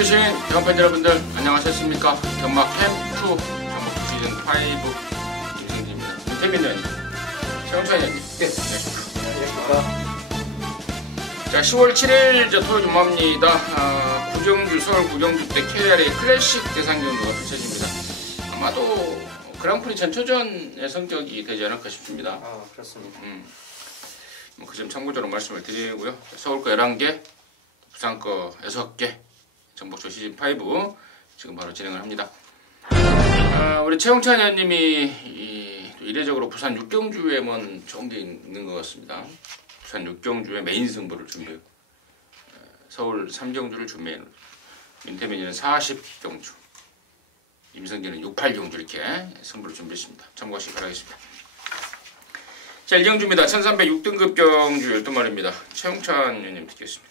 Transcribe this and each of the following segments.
보이신 경험팬 여러분들 안녕하셨습니까? 경마 캠프 경마 시즌5 김승진입니다. 윤태민 의원님, 최영찬 의원님. 네. 자, 10월 7일 토요일 유마입니다. 구정주, 서울 구정주 때 KRA 클래식 대상 경주가 펼쳐집니다. 아마도 그랑프리 전초전의 성격이 되지 않을까 싶습니다. 아, 그렇습니다. 그 점 참고적으로 말씀을 드리고요. 서울 거 11개, 부산 거 6개, 전북조 시즌5 지금 바로 진행을 합니다. 우리 최영찬 의원님이 이례적으로 부산 6경주에만 처음 있는 것 같습니다. 부산 6경주의 메인 승부를 준비해요. 서울 3경주를 준비해요. 민태민이는 40경주, 임성진은 68경주 이렇게 승부를 준비했습니다. 참고하시기 바라겠습니다. 자, 1경주입니다. 1306등급 경주 12마리입니다. 최영찬 의원님 듣겠습니다.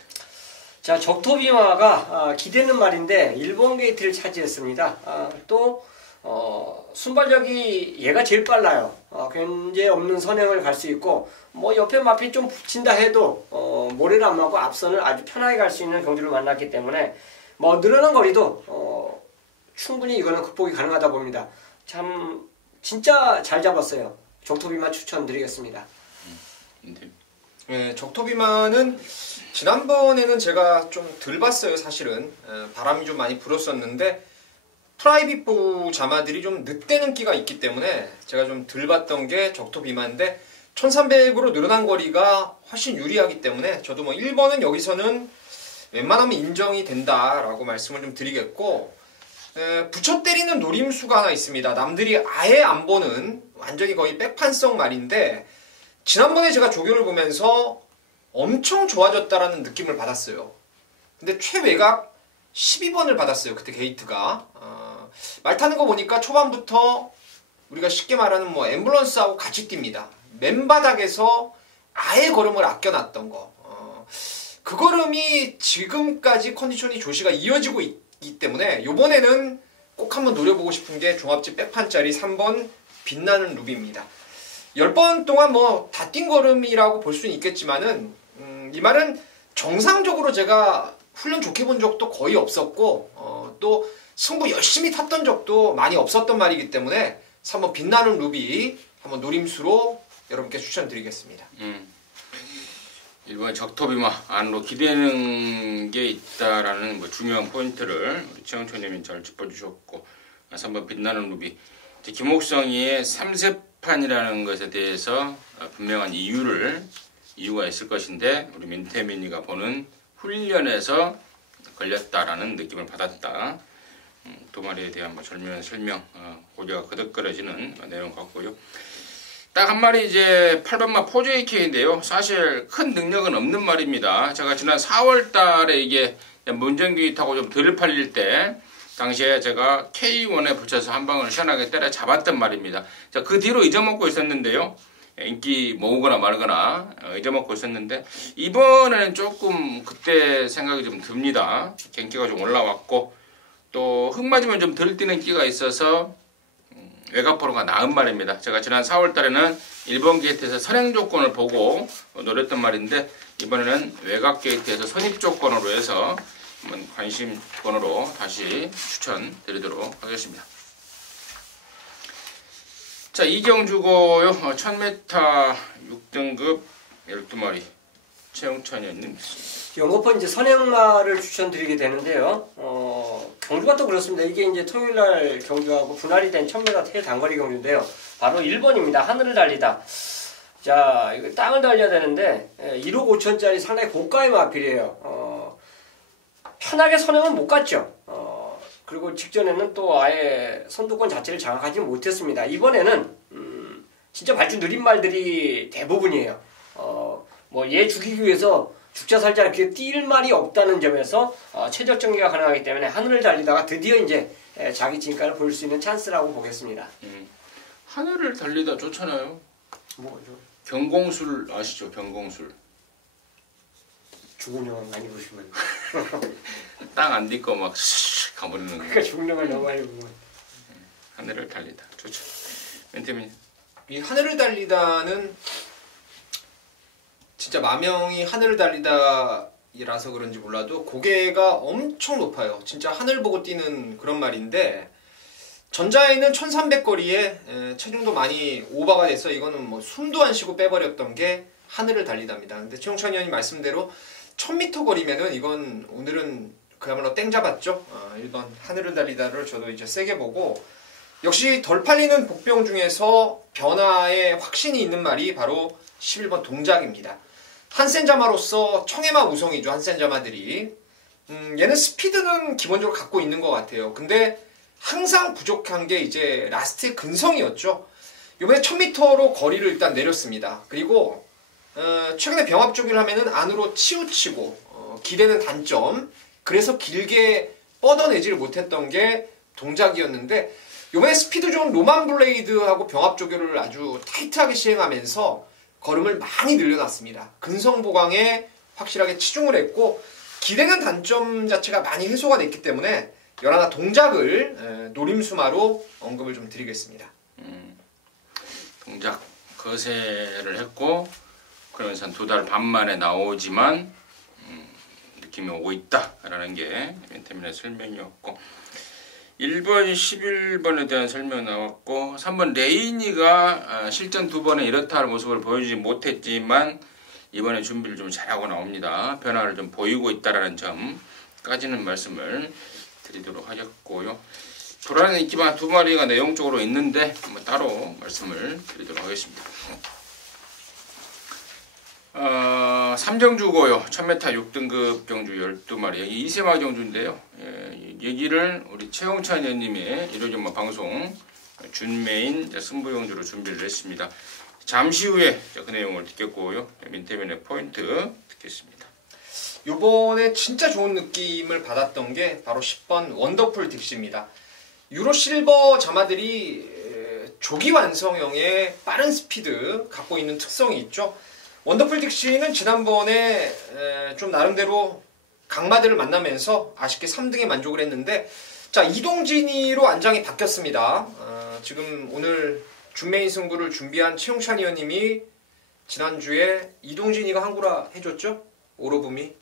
자, 적토비마가 기대는 말인데 일본 게이트를 차지했습니다. 또 순발력이 얘가 제일 빨라요. 현재 없는 선행을 갈 수 있고, 뭐 옆에 마피 좀 붙인다 해도 모래를 안 맞고 앞선을 아주 편하게 갈 수 있는 경주를 만났기 때문에 뭐 늘어난 거리도 충분히 이거는 극복이 가능하다 봅니다. 참 진짜 잘 잡았어요. 적토비마 추천드리겠습니다. 네, 적토비마는 지난번에는 제가 좀 덜 봤어요. 사실은 바람이 좀 많이 불었었는데 프라이빗보 자마들이 좀 늦대는 끼가 있기 때문에 제가 좀 덜 봤던 게 적토비마인데 1300으로 늘어난 거리가 훨씬 유리하기 때문에 저도 뭐 1번은 여기서는 웬만하면 인정이 된다라고 말씀을 좀 드리겠고, 붙여 때리는 노림수가 하나 있습니다. 남들이 아예 안 보는 완전히 거의 백판성 말인데 지난번에 제가 조교를 보면서 엄청 좋아졌다라는 느낌을 받았어요. 근데 최외곽 12번을 받았어요. 그때 게이트가. 말 타는 거 보니까 초반부터 우리가 쉽게 말하는 뭐 앰뷸런스하고 같이 뜁니다. 맨바닥에서 아예 걸음을 아껴놨던 거. 그 걸음이 지금까지 컨디션이 조시가 이어지고 있기 때문에 이번에는 꼭 한번 노려보고 싶은 게 종합집 백판짜리 3번 빛나는 루비입니다. 10번 동안 뭐 다 뛴 걸음이라고 볼 수는 있겠지만은 이 말은 정상적으로 제가 훈련 좋게 본 적도 거의 없었고 또 승부 열심히 탔던 적도 많이 없었던 말이기 때문에 3번 빛나는 루비 한번 노림수로 여러분께 추천드리겠습니다. 일본 적토비마 안으로 기대는 게 있다라는 뭐 중요한 포인트를 우리 최영찬님이 잘 짚어주셨고, 3번 빛나는 루비, 김옥성이의 3세판이라는 것에 대해서 분명한 이유가 있을 것인데 우리 민태민이가 보는 훈련에서 걸렸다라는 느낌을 받았다. 두 마리에 대한 뭐 절묘한 설명, 고개가 거덕거려지는 내용 같고요. 딱 한 마리 이제 8번마 포제이케인데요. 사실 큰 능력은 없는 말입니다. 제가 지난 4월 달에 이게 문정기 타고 좀 덜 팔릴 때 당시에 제가 K1에 붙여서 한 방을 시원하게 때려 잡았던 말입니다. 자, 그 뒤로 잊어먹고 있었는데요. 인기 모으거나 말거나 잊어먹고 있었는데 이번에는 조금 그때 생각이 좀 듭니다. gen기가 좀 올라왔고 또 흙 맞으면 좀 덜 뛰는 끼가 있어서 외곽포로가 나은 말입니다. 제가 지난 4월 달에는 1번 게이트에서 선행 조건을 보고 노렸던 말인데 이번에는 외곽 게이트에서 선입 조건으로 해서 한번 관심권으로 다시 추천드리도록 하겠습니다. 자, 이경주고요. 1000m 6등급 12마리 최영찬 의원님. 영업은 이제 선행마를 추천드리게 되는데요. 경주가 또 그렇습니다. 이게 이제 토요일날 경주하고 분할이 된 1000m 대단거리 경주인데요. 바로 1번입니다. 하늘을 달리다. 자, 이거 땅을 달려야 되는데 1억 5천짜리 상당히 고가의 마필이에요. 편하게 선행은 못 갔죠. 그리고 직전에는 또 아예 선두권 자체를 장악하지 못했습니다. 이번에는 진짜 발주 느린 말들이 대부분이에요. 뭐 얘 죽이기 위해서 죽자 살자 이렇게 뛸 말이 없다는 점에서 최적 정리가 가능하기 때문에 하늘을 달리다가 드디어 이제 자기 진가를 보일 수 있는 찬스라고 보겠습니다. 하늘을 달리다 좋잖아요. 뭐죠? 경공술 아시죠? 경공술. 죽은 영화 많이 보시면 땅 안 딛고 막 가버리는 거. 그러니까 죽은 영화 너무 많이 보면 하늘을 달리다 좋죠. 멘태민. 이 하늘을 달리다는 진짜 마명이 하늘을 달리다 이라서 그런지 몰라도 고개가 엄청 높아요. 진짜 하늘 보고 뛰는 그런 말인데 전자에는 1300 거리에 체중도 많이 오버가 돼서 이거는 뭐 숨도 안 쉬고 빼버렸던 게 하늘을 달리답니다. 근데 최용찬 의원님 말씀대로 1000m 거리면은 이건 오늘은 그야말로 땡 잡았죠. 1번 하늘을 달리다를 저도 이제 세게 보고 역시 덜 팔리는 복병 중에서 변화에 확신이 있는 말이 바로 11번 동작입니다. 한센자마로서 청해마 우성이죠. 한센자마들이 얘는 스피드는 기본적으로 갖고 있는 것 같아요. 근데 항상 부족한 게 이제 라스트의 근성이었죠. 이번에 1000m로 거리를 일단 내렸습니다. 그리고 최근에 병합 조기를 하면은 안으로 치우치고 기대는 단점. 그래서 길게 뻗어내지를 못했던 게 동작이었는데 이번에 스피드 좋은 로만 블레이드하고 병합 조교를 아주 타이트하게 시행하면서 걸음을 많이 늘려놨습니다. 근성 보강에 확실하게 치중을 했고 기대는 단점 자체가 많이 해소가 됐기 때문에 연하나 동작을 노림수마로 언급을 좀 드리겠습니다. 동작 거세를 했고 그러면서 한 2달 반 만에 나오지만 느낌이 오고 있다라는 게 맨 때문에 설명이었고 1번, 11번에 대한 설명 나왔고 3번 레이니가 실전 2번에 이렇다 할 모습을 보여주지 못했지만 이번에 준비를 좀 잘하고 나옵니다. 변화를 좀 보이고 있다라는 점까지는 말씀을 드리도록 하겠고요. 불안한 인기만 2마리가 내용적으로 있는데 따로 말씀을 드리도록 하겠습니다. 삼경주고요. 1000m 6등급 경주 12마리. 여기 이세마 경주인데요. 얘기를 우리 최용찬 의원님의 일요일마 방송 준메인 승부경주로 준비를 했습니다. 잠시 후에 그 내용을 듣겠고요. 민태면의 포인트 듣겠습니다. 요번에 진짜 좋은 느낌을 받았던 게 바로 10번 원더풀 딕시입니다. 유로 실버 자마들이 조기 완성형의 빠른 스피드 갖고 있는 특성이 있죠. 원더풀 딕시는 지난번에 좀 나름대로 강마들을 만나면서 아쉽게 3등에 만족을 했는데 자 이동진이로 안장이 바뀌었습니다. 지금 오늘 준메인 승부를 준비한 최용찬 의원님이 지난주에 이동진이가 항구라 해줬죠? 오로붐이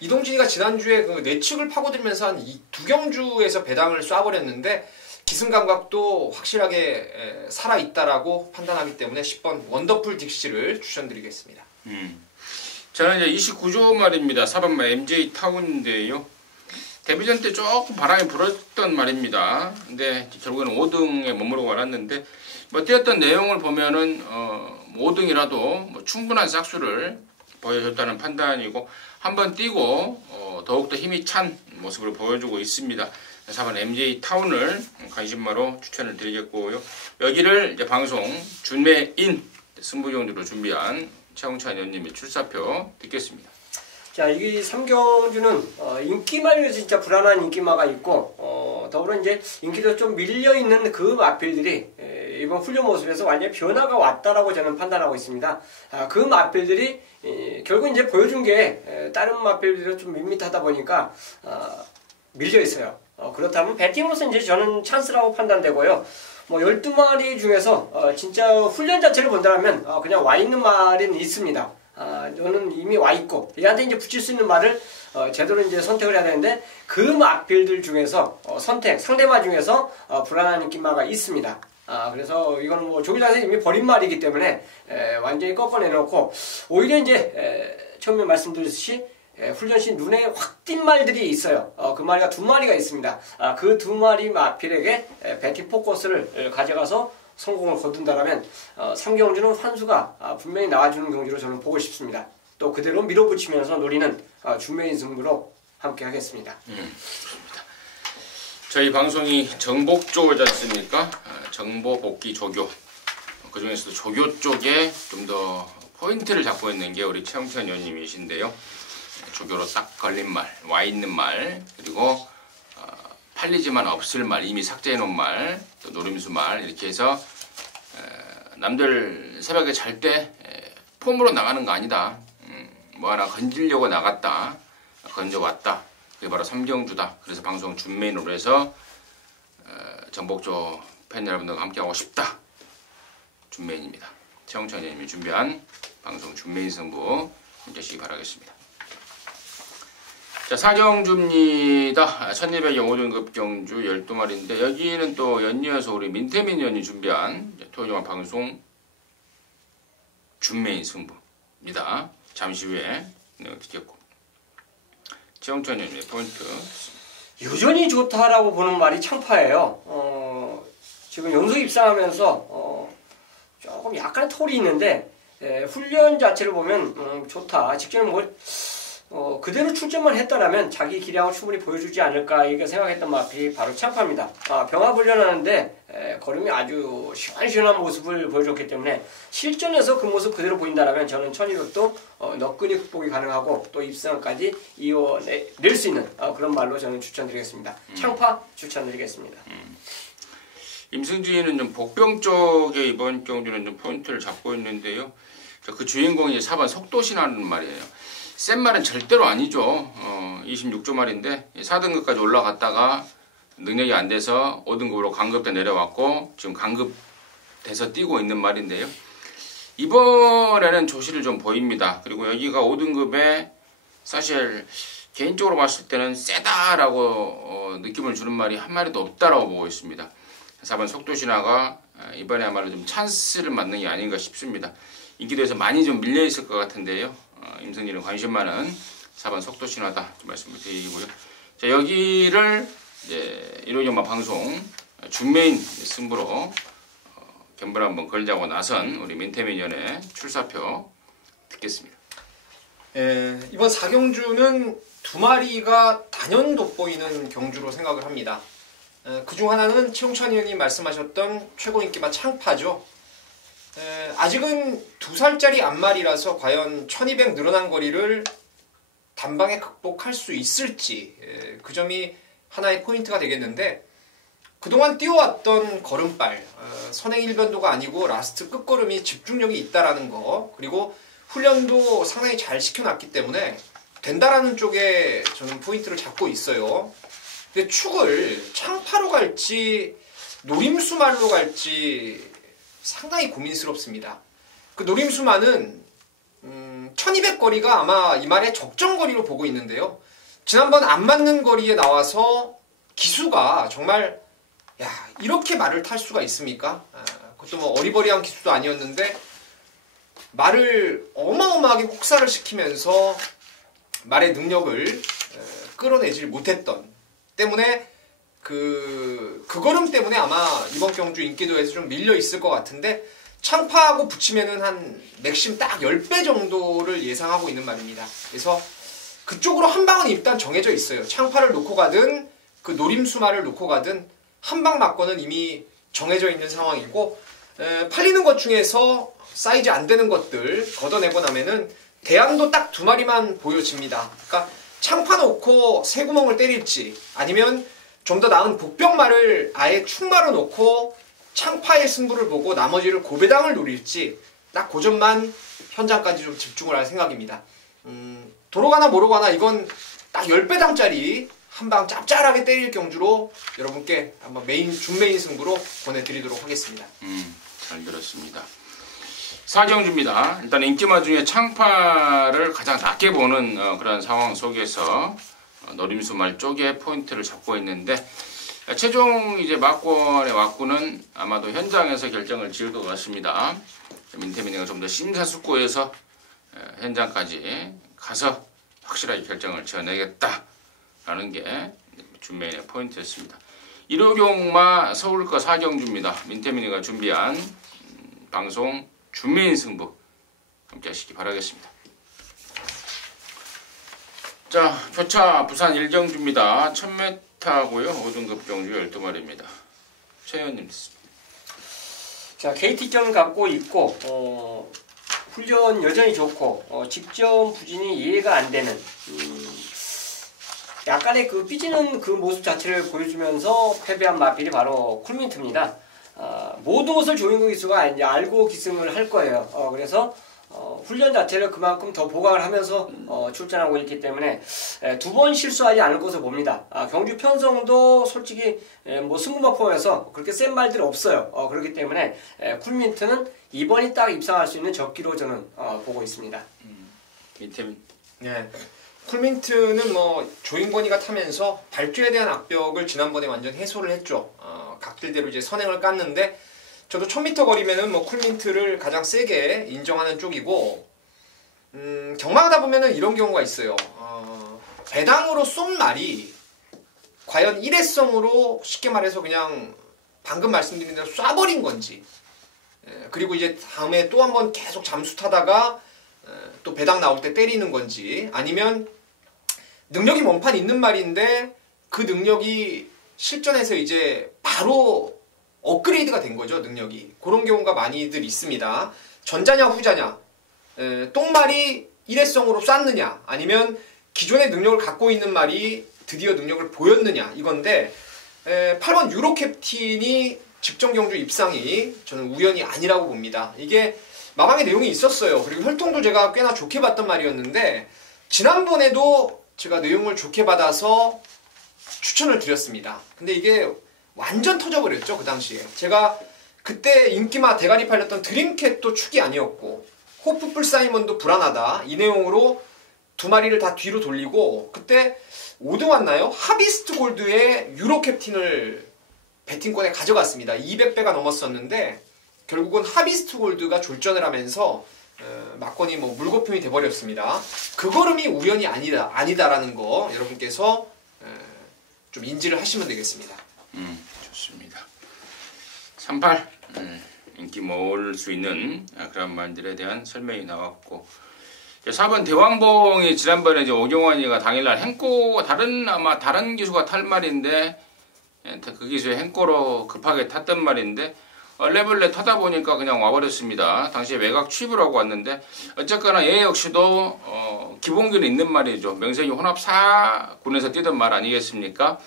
이동진이가 지난주에 그 내측을 파고들면서 한 2경주에서 배당을 쏴버렸는데 기승감각도 확실하게 살아있다라고 판단하기 때문에 10번 원더풀 딕시를 추천드리겠습니다. 저는 이제 29조 말입니다. 4번 MJ 타운인데요. 데뷔전 때 조금 바람이 불었던 말입니다. 근데 결국에는 5등에 머무르고 말았는데 뭐 뛰었던 내용을 보면은 5등이라도 뭐 충분한 싹수를 보여줬다는 판단이고 한번 뛰고 더욱더 힘이 찬 모습을 보여주고 있습니다. 4번 MJ 타운을 관심마로 추천을 드리겠고요. 여기를 이제 방송 준메인 승부경주로 준비한 최홍찬 의원님의 출사표 듣겠습니다. 자, 이 3경주는 인기말로 진짜 불안한 인기마가 있고 더불어 이제 인기도 좀 밀려있는 그 마필들이 이번 훈련 모습에서 완전히 변화가 왔다라고 저는 판단하고 있습니다. 그 마필들이 결국 이제 보여준 게 다른 마필들이 좀 밋밋하다 보니까 밀려 있어요. 그렇다면 배팅으로서 이제 저는 찬스라고 판단되고요. 뭐 12마리 중에서 진짜 훈련 자체를 본다면 그냥 와 있는 말은 있습니다. 저는 이미 와 있고 얘한테 이제 붙일 수 있는 말을 제대로 이제 선택을 해야 되는데 그 마필들 중에서 상대마 중에서 불안한 인기마가 있습니다. 그래서 이거는 뭐 조기자세 이미 버린 말이기 때문에 완전히 꺾어내놓고 오히려 이제 처음에 말씀드렸듯이 훈련 시 눈에 확 띈 말들이 있어요. 그 마리가 2마리가 있습니다. 그 2마리 마필에게 배팅 포커스를 가져가서 성공을 거둔다라면 3경주는 환수가 분명히 나와주는 경주로 저는 보고 싶습니다. 또 그대로 밀어붙이면서 노리는 준메인 승부로 함께 하겠습니다. 좋습니다. 저희 방송이 정복조지 않습니까? 정보, 복귀, 조교. 그 중에서도 조교 쪽에 좀 더 포인트를 잡고 있는 게 우리 최용찬 의원님이신데요. 조교로 딱 걸린 말, 와 있는 말, 그리고 팔리지만 없을 말, 이미 삭제해 놓은 말, 또 노림수 말 이렇게 해서 남들 새벽에 잘 때 폼으로 나가는 거 아니다. 뭐 하나 건지려고 나갔다. 건져왔다. 그게 바로 3경주다. 그래서 방송 준메인으로 해서 정복조 팬 여러분들과 함께하고 싶다. 준메인입니다. 최홍찬 의원님이 준비한 방송 준메인 승부 함께 하시기 바라겠습니다. 자, 4경주입니다. 1200경 5등급 경주 12마리인데 여기는 또 연이어서 우리 민태민연이 준비한 토요일만 방송 준메인 승부입니다. 잠시 후에 듣겠고 최영천 의원의 포인트. 여전히 좋다라고 보는 말이 창파예요. 지금 연속 입상하면서 조금 약간의 털이 있는데 훈련 자체를 보면 좋다. 직전에 그대로 출전만 했다라면 자기 기량을 충분히 보여주지 않을까 이렇게 생각했던 말이 바로 창파입니다. 병합 훈련하는데 걸음이 아주 시원시원한 모습을 보여줬기 때문에 실전에서 그 모습 그대로 보인다라면 저는 1200도 너끈히 극복이 가능하고 또 입상까지 이어낼 수 있는 그런 말로 저는 추천드리겠습니다. 창파 추천드리겠습니다. 임승진은 좀 복병 쪽에 이번 경주는 좀 포인트를 잡고 있는데요. 그 주인공이 4번 속도신하는 말이에요. 센 말은 절대로 아니죠. 26조 말인데 4등급까지 올라갔다가 능력이 안 돼서 5등급으로 강급대 내려왔고 지금 강급돼서 뛰고 있는 말인데요. 이번에는 조시를 좀 보입니다. 그리고 여기가 5등급에 사실 개인적으로 봤을 때는 세다라고 느낌을 주는 말이 한 마리도 없다라고 보고 있습니다. 4번 속도신화가 이번에야말로 좀 찬스를 맞는 게 아닌가 싶습니다. 인기도에서 많이 좀 밀려 있을 것 같은데요. 임승진은 관심 많은 4번 속도신화다 말씀을 드리고요. 자, 여기를 이제 1호경마 방송 준메인 승부로 견벌 한번 걸자고 나선 우리 민태민연의 출사표 듣겠습니다. 이번 4경주는 두 마리가 단연 돋보이는 경주로 생각을 합니다. 그중 하나는 최홍찬 의원님 말씀하셨던 최고 인기마 창파죠. 아직은 2살짜리 앞말이라서 과연 1200 늘어난 거리를 단방에 극복할 수 있을지 그 점이 하나의 포인트가 되겠는데 그동안 뛰어왔던 걸음발 선행 일변도가 아니고 라스트 끝걸음이 집중력이 있다라는 거 그리고 훈련도 상당히 잘 시켜놨기 때문에 된다라는 쪽에 저는 포인트를 잡고 있어요. 근데 축을 창파로 갈지 노림수말로 갈지 상당히 고민스럽습니다. 그 노림수만은 1200 거리가 아마 이 말의 적정 거리로 보고 있는데요. 지난번 안 맞는 거리에 나와서 기수가 정말 이렇게 말을 탈 수가 있습니까? 그것도 뭐 어리버리한 기수도 아니었는데 말을 어마어마하게 혹사를 시키면서 말의 능력을 끌어내질 못했던 때문에 그 걸음 때문에 아마 이번 경주 인기도에서 좀 밀려 있을 것 같은데 창파하고 붙이면은 한 맥심 딱 10배 정도를 예상하고 있는 말입니다. 그래서 그쪽으로 한 방은 일단 정해져 있어요. 창파를 놓고 가든 그 노림수말을 놓고 가든 한 방 맞고는 이미 정해져 있는 상황이고 팔리는 것 중에서 사이즈 안 되는 것들 걷어내고 나면은 대안도 딱 두 마리만 보여집니다. 그러니까 창파 놓고 새 구멍을 때릴지 아니면 좀 더 나은 복병말을 아예 축마로 놓고 창파의 승부를 보고 나머지를 고배당을 노릴지 딱 그 점만 현장까지 좀 집중을 할 생각입니다. 도로가나 모로가나 이건 딱 10배당짜리 한 방 짭짤하게 때릴 경주로 여러분께 한번 준메인 승부로 보내드리도록 하겠습니다. 잘 들었습니다. 4경주입니다. 일단 인기마 중에 창파를 가장 낮게 보는 그런 상황 속에서 노림수말 쪽에 포인트를 잡고 있는데 최종 이제 막권의 왁구는 아마도 현장에서 결정을 지을 것 같습니다. 민태민이가 좀 더 심사숙고해서 현장까지 가서 확실하게 결정을 지어내겠다라는 게 준메인의 포인트였습니다. 1호경마 서울과 4경주입니다. 민태민이가 준비한 방송 준메인 승부 함께 하시기 바라겠습니다. 자, 표차 부산 1경주입니다. 1000m고요. 5등급 경주 12마리입니다. 최 의원님 듣습니다. 자, KT점 갖고 있고 훈련 여전히 좋고 직전 부진이 이해가 안 되는 약간의 그 삐지는 그 모습 자체를 보여주면서 패배한 마필이 바로 쿨민트입니다. 모든 것을 조인구 기수가 이제 알고 기승을 할 거예요. 그래서 훈련 자체를 그만큼 더 보강을 하면서 출전하고 있기 때문에 두 번 실수하지 않을 것으로 봅니다. 경주 편성도 솔직히 뭐 승부마 포함해서 그렇게 센 말들이 없어요. 그렇기 때문에 쿨민트는 이번이 딱 입상할 수 있는 적기로 저는 보고 있습니다. 네. 쿨민트는 뭐 조인권이가 타면서 발주에 대한 악벽을 지난번에 완전 해소를 했죠. 각들대로 이제 선행을 깠는데 저도 1000m 거리면은 뭐 쿨민트를 가장 세게 인정하는 쪽이고 경마하다 보면은 이런 경우가 있어요. 배당으로 쏜 말이 과연 일회성으로 쉽게 말해서 그냥 방금 말씀드린 대로 쏴버린 건지 그리고 이제 다음에 또 한번 계속 잠수 타다가 또 배당 나올 때 때리는 건지 아니면 능력이 몸판 있는 말인데 그 능력이 실전에서 이제 바로 업그레이드가 된 거죠. 능력이. 그런 경우가 많이들 있습니다. 전자냐 후자냐 똥말이 일회성으로 쐈느냐 아니면 기존의 능력을 갖고 있는 말이 드디어 능력을 보였느냐 이건데 8번 유로캡틴이 직전 경주 입상이 저는 우연이 아니라고 봅니다. 이게 마방의 내용이 있었어요. 그리고 혈통도 제가 꽤나 좋게 봤던 말이었는데 지난번에도 제가 내용을 좋게 받아서 추천을 드렸습니다. 근데 이게 완전 터져버렸죠. 그 당시에. 제가 그때 인기마 대가리 팔렸던 드림캣도 축이 아니었고 호프풀 사이먼도 불안하다. 이 내용으로 두 마리를 다 뒤로 돌리고 그때 5등 왔나요? 하비스트 골드의 유로 캡틴을 배팅권에 가져갔습니다. 200배가 넘었었는데 결국은 하비스트 골드가 졸전을 하면서 막건이 뭐 물거품이 돼버렸습니다. 그 걸음이 우연이 아니다라는 거 여러분께서 좀 인지를 하시면 되겠습니다. 좋습니다. 38 인기 모을 수 있는 그런 말들에 대한 설명이 나왔고 4번 대왕봉이 지난번에 이제 오경환이가 당일날 행꼬 아마 다른 기수가 탈 말인데 그 기수에 행꼬로 급하게 탔던 말인데 레벨레 타다 보니까 그냥 와버렸습니다. 당시에 외곽 취입을 하고 왔는데 어쨌거나 얘 역시도 기본기는 있는 말이죠. 명색이 혼합 4군에서 뛰던 말 아니겠습니까?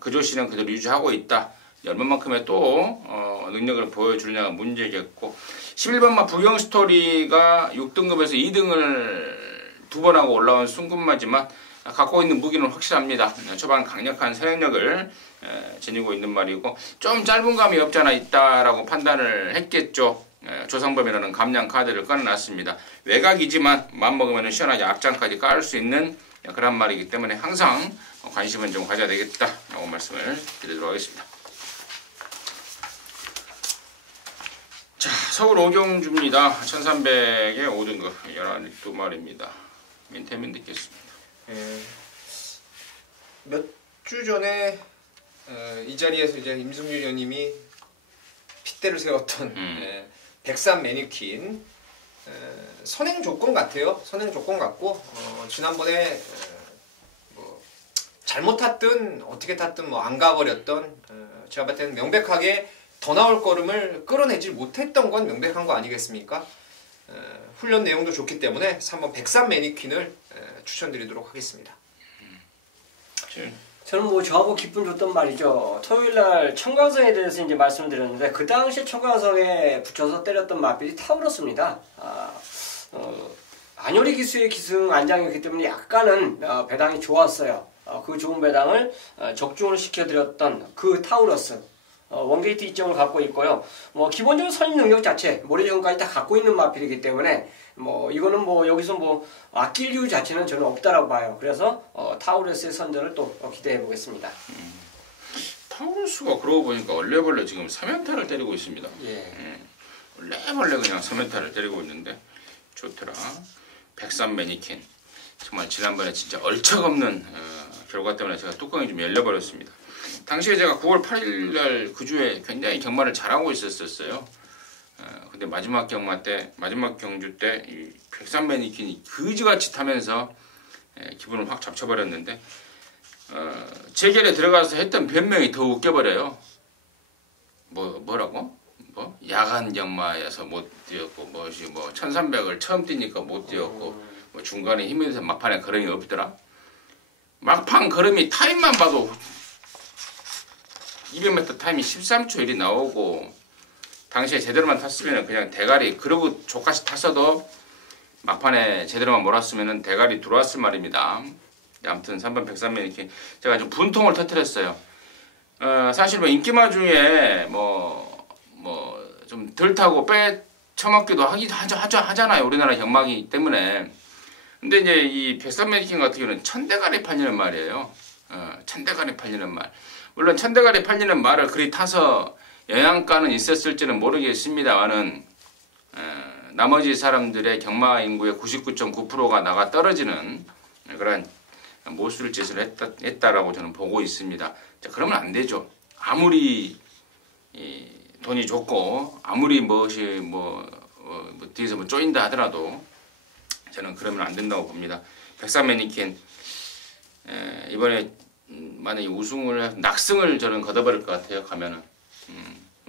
그 조시는 그대로 유지하고 있다. 얼마만큼의 또 능력을 보여주느냐가 문제겠고 11번마 부경스토리가 6등급에서 2등을 두 번 하고 올라온 순금마지만 갖고 있는 무기는 확실합니다. 초반 강력한 선행력을 지니고 있는 말이고 좀 짧은 감이 없지 않아 있다라고 판단을 했겠죠. 조상범이라는 감량 카드를 꺼내놨습니다. 외곽이지만 마음먹으면 시원하게 앞장까지 깔을 수 있는 그런 말이기 때문에 항상 관심은 좀 가져야 되겠다라고 말씀을 드리도록 하겠습니다. 자, 서울 오경주입니다. 1300에 5등급 12말입니다. 민태민 듣겠습니다. 몇 주 전에 이 자리에서 이제 임승준 의원님이 핏대를 세웠던 백산 매니퀸 선행 조건 같아요. 선행 조건 같고 지난번에 뭐 잘못 탔든 어떻게 탔든 뭐 안 가버렸던 제가 봤을 때는 명백하게 더 나올 걸음을 끌어내지 못했던 건 명백한 거 아니겠습니까? 훈련 내용도 좋기 때문에 3번 백산 매니퀸을 추천드리도록 하겠습니다. 저는 뭐 저하고 기쁨 줬던 말이죠. 토요일날 청강성에 대해서 이제 말씀을 드렸는데 그 당시에 청강성에 붙여서 때렸던 마필이 타우러스입니다. 안효리 기수의 기승 안장이었기 때문에 약간은 배당이 좋았어요. 그 좋은 배당을 적중을 시켜드렸던 그 타우러스. 원게이트 이점을 갖고 있고요. 뭐 기본적으로 선임 능력 자체 모래정까지 다 갖고 있는 마필이기 때문에 뭐 이거는 뭐 여기서 뭐 아낄 이유 자체는 저는 없다라고 봐요. 그래서 타우러스의 선전을 또 기대해 보겠습니다. 타우러스가 그러고 보니까 얼레벌레 지금 3연타를 때리고 있습니다. 얼레벌레 그냥 3연타를 때리고 있는데 좋더라. 백산 매니킨 정말 지난번에 진짜 얼척없는 결과 때문에 제가 뚜껑이 좀 열려버렸습니다. 당시에 제가 9월 8일날 그 주에 굉장히 경마를 잘하고 있었어요. 근데 마지막 경주 때 이 백산 매니킨이 그지같이 타면서 기분을 확 잡쳐버렸는데 재결에 들어가서 했던 변명이 더 웃겨버려요. 뭐라고? 뭐 야간 경마에서 못 뛰었고 뭐 1300을 처음 뛰니까 못 뛰었고 뭐 중간에 힘이 돼서 막판에 걸음이 없더라. 막판 걸음이 타임만 봐도 200m 타임이 13초 1이 나오고 당시에 제대로만 탔으면 그냥 대가리 그러고 족같이 탔어도 막판에 제대로만 몰았으면 대가리 들어왔을 말입니다. 아무튼 3번 백삼맨 이렇게 제가 좀 분통을 터뜨렸어요. 사실 뭐 인기마 중에 좀 덜 타고 빼 처먹기도 하잖아요. 우리나라 경마기 때문에. 근데 이제 이 백삼맨 같은 경우는 1000대가리 팔리는 말이에요. 1000대가리 팔리는 말. 물론 1000대가리 팔리는 말을 그리 타서 영양가는 있었을지는 모르겠습니다만은 나머지 사람들의 경마 인구의 99.9%가 나가 떨어지는 그런 못쓸 짓을 했다라고 저는 보고 있습니다. 자, 그러면 안 되죠. 아무리 돈이 좋고 아무리 뒤에서 쪼인다 하더라도 저는 그러면 안 된다고 봅니다. 백삼매니킨 이번에 만약에 우승을 낙승을 저는 걷어버릴 것 같아요. 가면은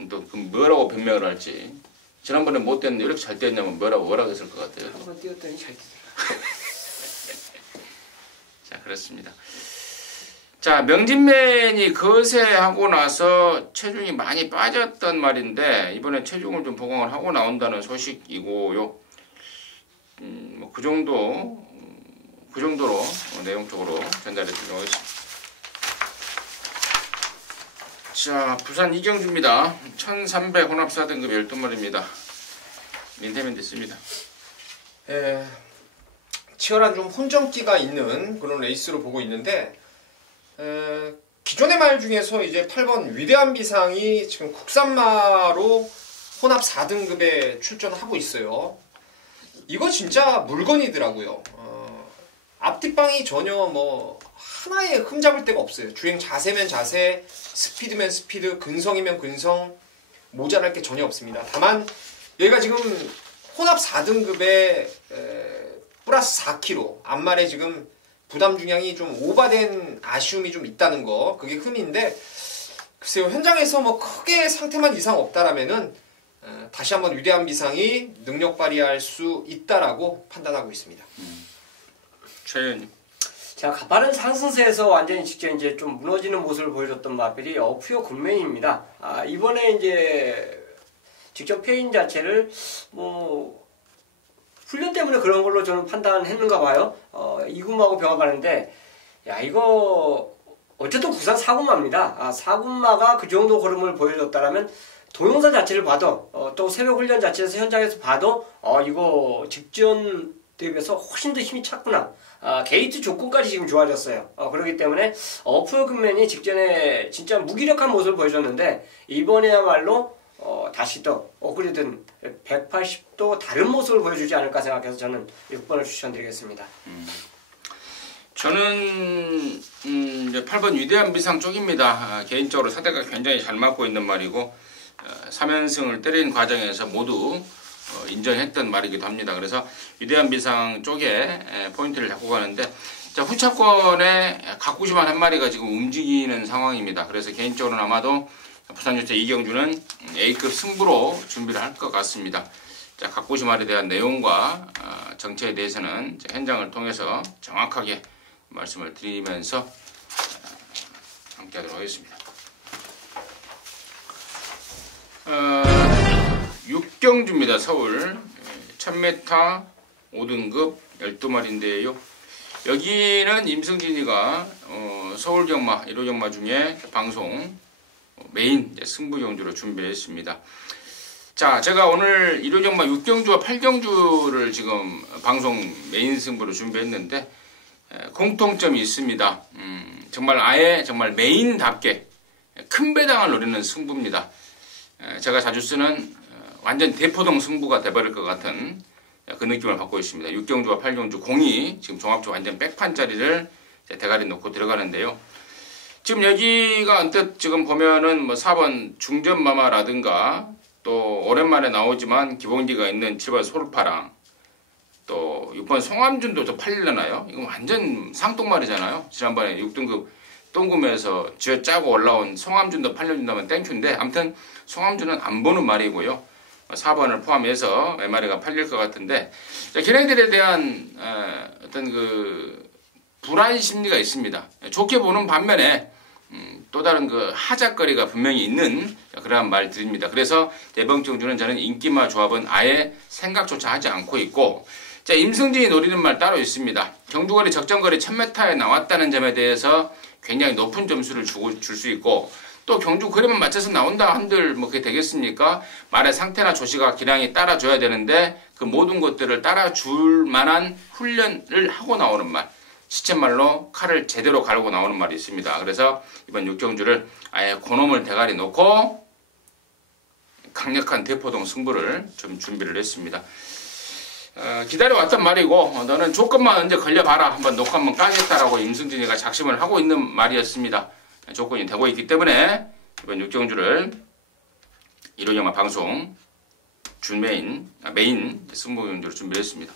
또 그럼 뭐라고 변명을 할지. 지난번에 못 됐는데 이렇게 잘 뛰었냐면 뭐라고 했을 것 같아요. 한번 뛰었더니 잘 뛰더라. 자, 그렇습니다. 자, 명진맨이 거세하고 나서 체중이 많이 빠졌던 말인데 이번에 체중을 좀 보강을 하고 나온다는 소식이고요. 그 정도로 내용적으로 전달해 드리도록 하겠습니다. 자, 부산 이경주입니다. 1300 혼합 4등급 12마리입니다. 민태면 됐습니다. 치열한 좀 혼전기가 있는 그런 레이스로 보고 있는데 기존의 말 중에서 이제 8번 위대한 비상이 지금 국산마로 혼합 4등급에 출전하고 있어요. 이거 진짜 물건이더라고요. 앞뒷방이 전혀 하나에 흠잡을 데가 없어요. 주행 자세면 자세, 스피드면 스피드, 근성이면 근성, 모자랄 게 전혀 없습니다. 다만 여기가 지금 혼합 4등급에 플러스 4kg, 앞말에 지금 부담 중량이 좀 오버된 아쉬움이 좀 있다는 거, 그게 흠인데 글쎄요, 현장에서 크게 상태만 이상 없다라면은 다시 한번 위대한 비상이 능력 발휘할 수 있다라고 판단하고 있습니다. 최현님. 자, 가파른 상승세에서 완전히 직전 이제 좀 무너지는 모습을 보여줬던 마필이 어프요 군맨입니다. 이번에 이제 직전 페인 자체를 훈련 때문에 그런 걸로 저는 판단했는가 봐요. 이군마하고 병합하는데, 야, 이거 어쨌든 부산 4군마입니다. 4군마가 그 정도 걸음을 보여줬다라면 동영상 자체를 봐도 또 새벽 훈련 자체에서 현장에서 봐도 이거 직전 대비해서 훨씬 더 힘이 찼구나. 게이트 조건까지 지금 좋아졌어요. 그렇기 때문에 어프요금맨이 직전에 진짜 무기력한 모습을 보여줬는데 이번에야말로 다시 또 업그레이드된 180도 다른 모습을 보여주지 않을까 생각해서 저는 6번을 추천드리겠습니다. 저는 이제 8번 위대한 비상 쪽입니다. 개인적으로 사대가 굉장히 잘 맞고 있는 말이고 3연승을 때린 과정에서 모두 인정했던 말이기도 합니다. 그래서 위대한 비상 쪽에 포인트를 잡고 가는데 자, 후차권에 가꾸지만 한 마리가 지금 움직이는 상황입니다. 그래서 개인적으로는 아마도 부산유태 이경주는 A급 승부로 준비를 할 것 같습니다. 자, 가꾸시 말에 대한 내용과 정체에 대해서는 현장을 통해서 정확하게 말씀을 드리면서 함께 하도록 하겠습니다. 6경주입니다. 서울 1000m 5등급 12마리인데요. 여기는 임승진이가 서울경마 1호 경마 중에 방송 메인 승부 경주로 준비했습니다. 자, 제가 오늘 1호 경마 6경주와 8경주를 지금 방송 메인 승부로 준비했는데 공통점이 있습니다. 정말 메인답게 큰 배당을 노리는 승부입니다. 제가 자주 쓰는 완전 대포동 승부가 돼버릴 것 같은 그 느낌을 받고 있습니다. 6경주와 8경주 공이 지금 종합적 완전 백판짜리를 대가리 놓고 들어가는데요. 지금 여기가 언뜻 지금 보면은 4번 중전마마라든가 또 오랜만에 나오지만 기본기가 있는 7번 솔파랑 또 6번 송암준도 더 팔리려나요? 이거 완전 상똥말이잖아요. 지난번에 6등급 똥금에서 쥐어짜고 올라온 송암준도 팔려준다면 땡큐인데 아무튼 송암준은 안 보는 말이고요. 4번을 포함해서 몇 마리가 팔릴 것 같은데 걔네들에 대한 어떤 그 불안 심리가 있습니다. 좋게 보는 반면에 또 다른 그 하작거리가 분명히 있는 그러한 말 드립니다. 그래서 대방정주는 저는 인기마 조합은 아예 생각조차 하지 않고 있고 자, 임승진이 노리는 말 따로 있습니다. 경주거리 적정거리 1000m에 나왔다는 점에 대해서 굉장히 높은 점수를 줄 수 있고, 또 경주 거리만 맞춰서 나온다 한들 뭐 그게 되겠습니까? 말의 상태나 조시가 기량이 따라줘야 되는데 그 모든 것들을 따라줄 만한 훈련을 하고 나오는 말, 시쳇말로 칼을 제대로 갈고 나오는 말이 있습니다. 그래서 이번 육경주를 아예 고놈을 대가리 놓고 강력한 대포동 승부를 좀 준비를 했습니다. 기다려왔단 말이고, 너는 조건만 언제 걸려봐라, 한번 녹화 한번 까겠다라고 임승진이가 작심을 하고 있는 말이었습니다. 조건이 되고 있기 때문에 이번 육경주를 이론영화 방송 메인 승부경주로 준비했습니다.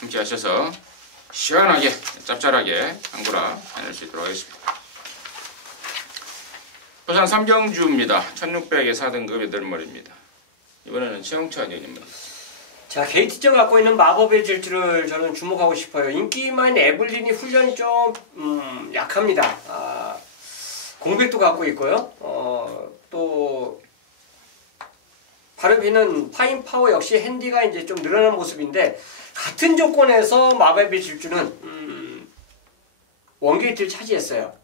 함께 하셔서 시원하게 짭짤하게 한구라 해낼 수 있도록 하겠습니다. 부산 3경주입니다. 1600의 4등급 8마리입니다. 이번에는 최영찬 의원입니다. 자, KT점 갖고 있는 마법의 질주를 저는 주목하고 싶어요. 인기만 에블린이 훈련이 좀 약합니다. 공백도 갖고 있고요. 또 바르비는 파인파워 역시 핸디가 이제 좀 늘어난 모습인데, 같은 조건에서 마법의 질주는 원게이트를 차지했어요.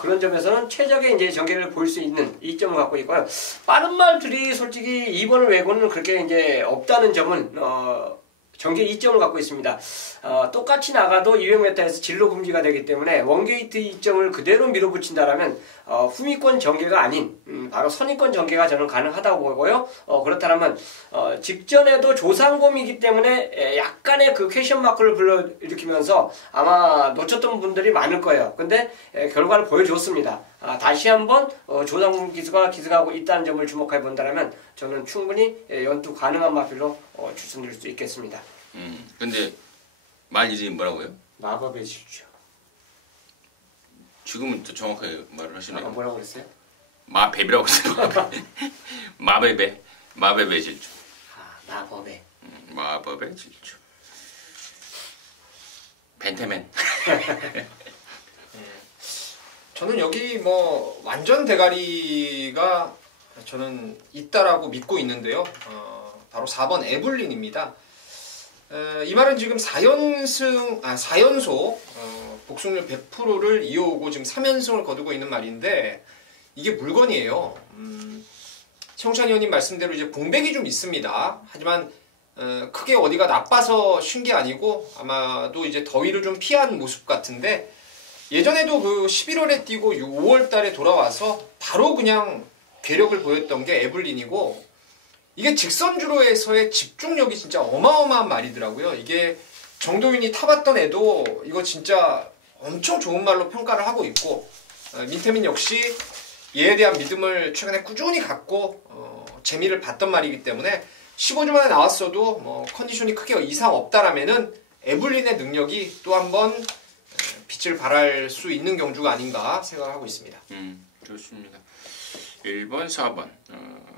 그런 점에서는 최적의 이제 전개를 보일 수 있는 이점을 갖고 있고요. 빠른 말들이 솔직히 2번을 외고는 그렇게 이제 없다는 점은 전개 이점을 갖고 있습니다. 똑같이 나가도 200m에서 진로 금지가 되기 때문에 원게이트 이점을 그대로 밀어붙인다라면 후미권 전개가 아닌 바로 선위권 전개가 저는 가능하다고 보고요. 그렇다면 직전에도 조상곰이기 때문에 약간의 그 퀘션 마크를 불러일으키면서 아마 놓쳤던 분들이 많을 거예요. 근데 결과를 보여줬습니다. 다시 한번 조상곰 기수가 기승하고 있다는 점을 주목해 본다면 저는 충분히 연투 가능한 마필로 추천드릴 수 있겠습니다. 근데 말 이름이 뭐라고요? 마법의 질주. 지금은 더 정확하게 말을 하시네요. 뭐라고 그랬어요? 마법이라고 했어요. 마법의 질주. 마법의. 마법의 질주. 벤테맨. 저는 여기 뭐 완전 대가리가 저는 있다라고 믿고 있는데요. 바로 4번 에블린입니다. 이 말은 지금 4연속 복승률 100%를 이어오고 지금 3연승을 거두고 있는 말인데, 이게 물건이에요. 청찬 의원님 말씀대로 이제 공백이 좀 있습니다. 하지만 크게 어디가 나빠서 쉰 게 아니고 아마도 이제 더위를 좀 피한 모습 같은데, 예전에도 그 11월에 뛰고 5월 달에 돌아와서 바로 그냥 괴력을 보였던 게 에블린이고, 이게 직선주로에서의 집중력이 진짜 어마어마한 말이더라고요. 이게 정도윤이 타봤던 애도 이거 진짜 엄청 좋은 말로 평가를 하고 있고, 민태민 역시 얘에 대한 믿음을 최근에 꾸준히 갖고 재미를 봤던 말이기 때문에 15주 만에 나왔어도 뭐 컨디션이 크게 이상 없다라면은 에블린의 능력이 또 한번 빛을 발할 수 있는 경주가 아닌가 생각하고 있습니다. 좋습니다. 1번, 4번.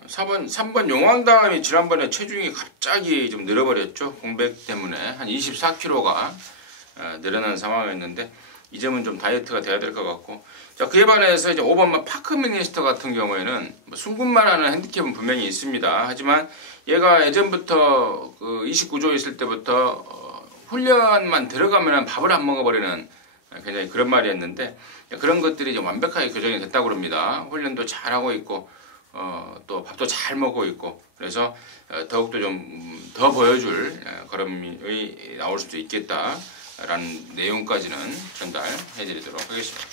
3번 용왕다음이 지난번에 체중이 갑자기 좀 늘어버렸죠. 공백 때문에 한 24kg가 늘어난 상황이었는데, 이 점은 좀 다이어트가 돼야 될 것 같고, 자, 그에 반해서 이제 5번 파크 미니스터 같은 경우에는 순군만하는 핸디캡은 분명히 있습니다. 하지만 얘가 예전부터 그 29조 있을 때부터 훈련만 들어가면 밥을 안 먹어버리는 굉장히 그런 말이었는데, 그런 것들이 이제 완벽하게 교정이 됐다고 합니다. 훈련도 잘하고 있고, 또 밥도 잘 먹고 있고, 그래서 더욱더 좀 더 보여줄 걸음이 나올 수도 있겠다라는 내용까지는 전달해드리도록 하겠습니다.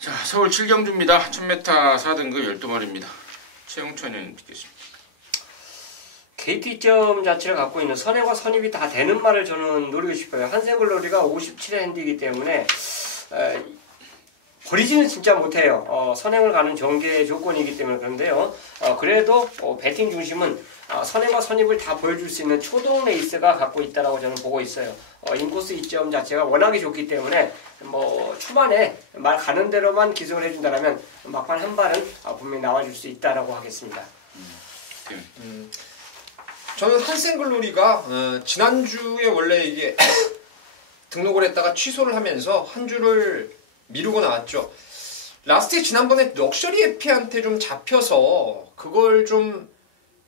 자, 서울 7경주입니다. 1000m 4등급 12마리입니다. 최용천 의원님 듣겠습니다. KT점 자체를 갖고 있는 선행과 선입이 다 되는 말을 저는 노리고 싶어요. 한생글로리가 57의 핸디이기 때문에 버리지는 진짜 못해요. 선행을 가는 전개 조건이기 때문에. 그런데요, 그래도 배팅 중심은 선행과 선입을 다 보여줄 수 있는 초동 레이스가 갖고 있다라고 저는 보고 있어요. 인코스 이점 자체가 워낙에 좋기 때문에 뭐 초반에 말 가는 대로만 기술을 해준다면 막판 한 발은 분명히 나와줄 수 있다라고 하겠습니다. 저는 한생글로리가 지난주에 원래 이게 등록을 했다가 취소를 하면서 한 주를 미루고 나왔죠. 라스트에 지난번에 럭셔리 에피한테 좀 잡혀서 그걸 좀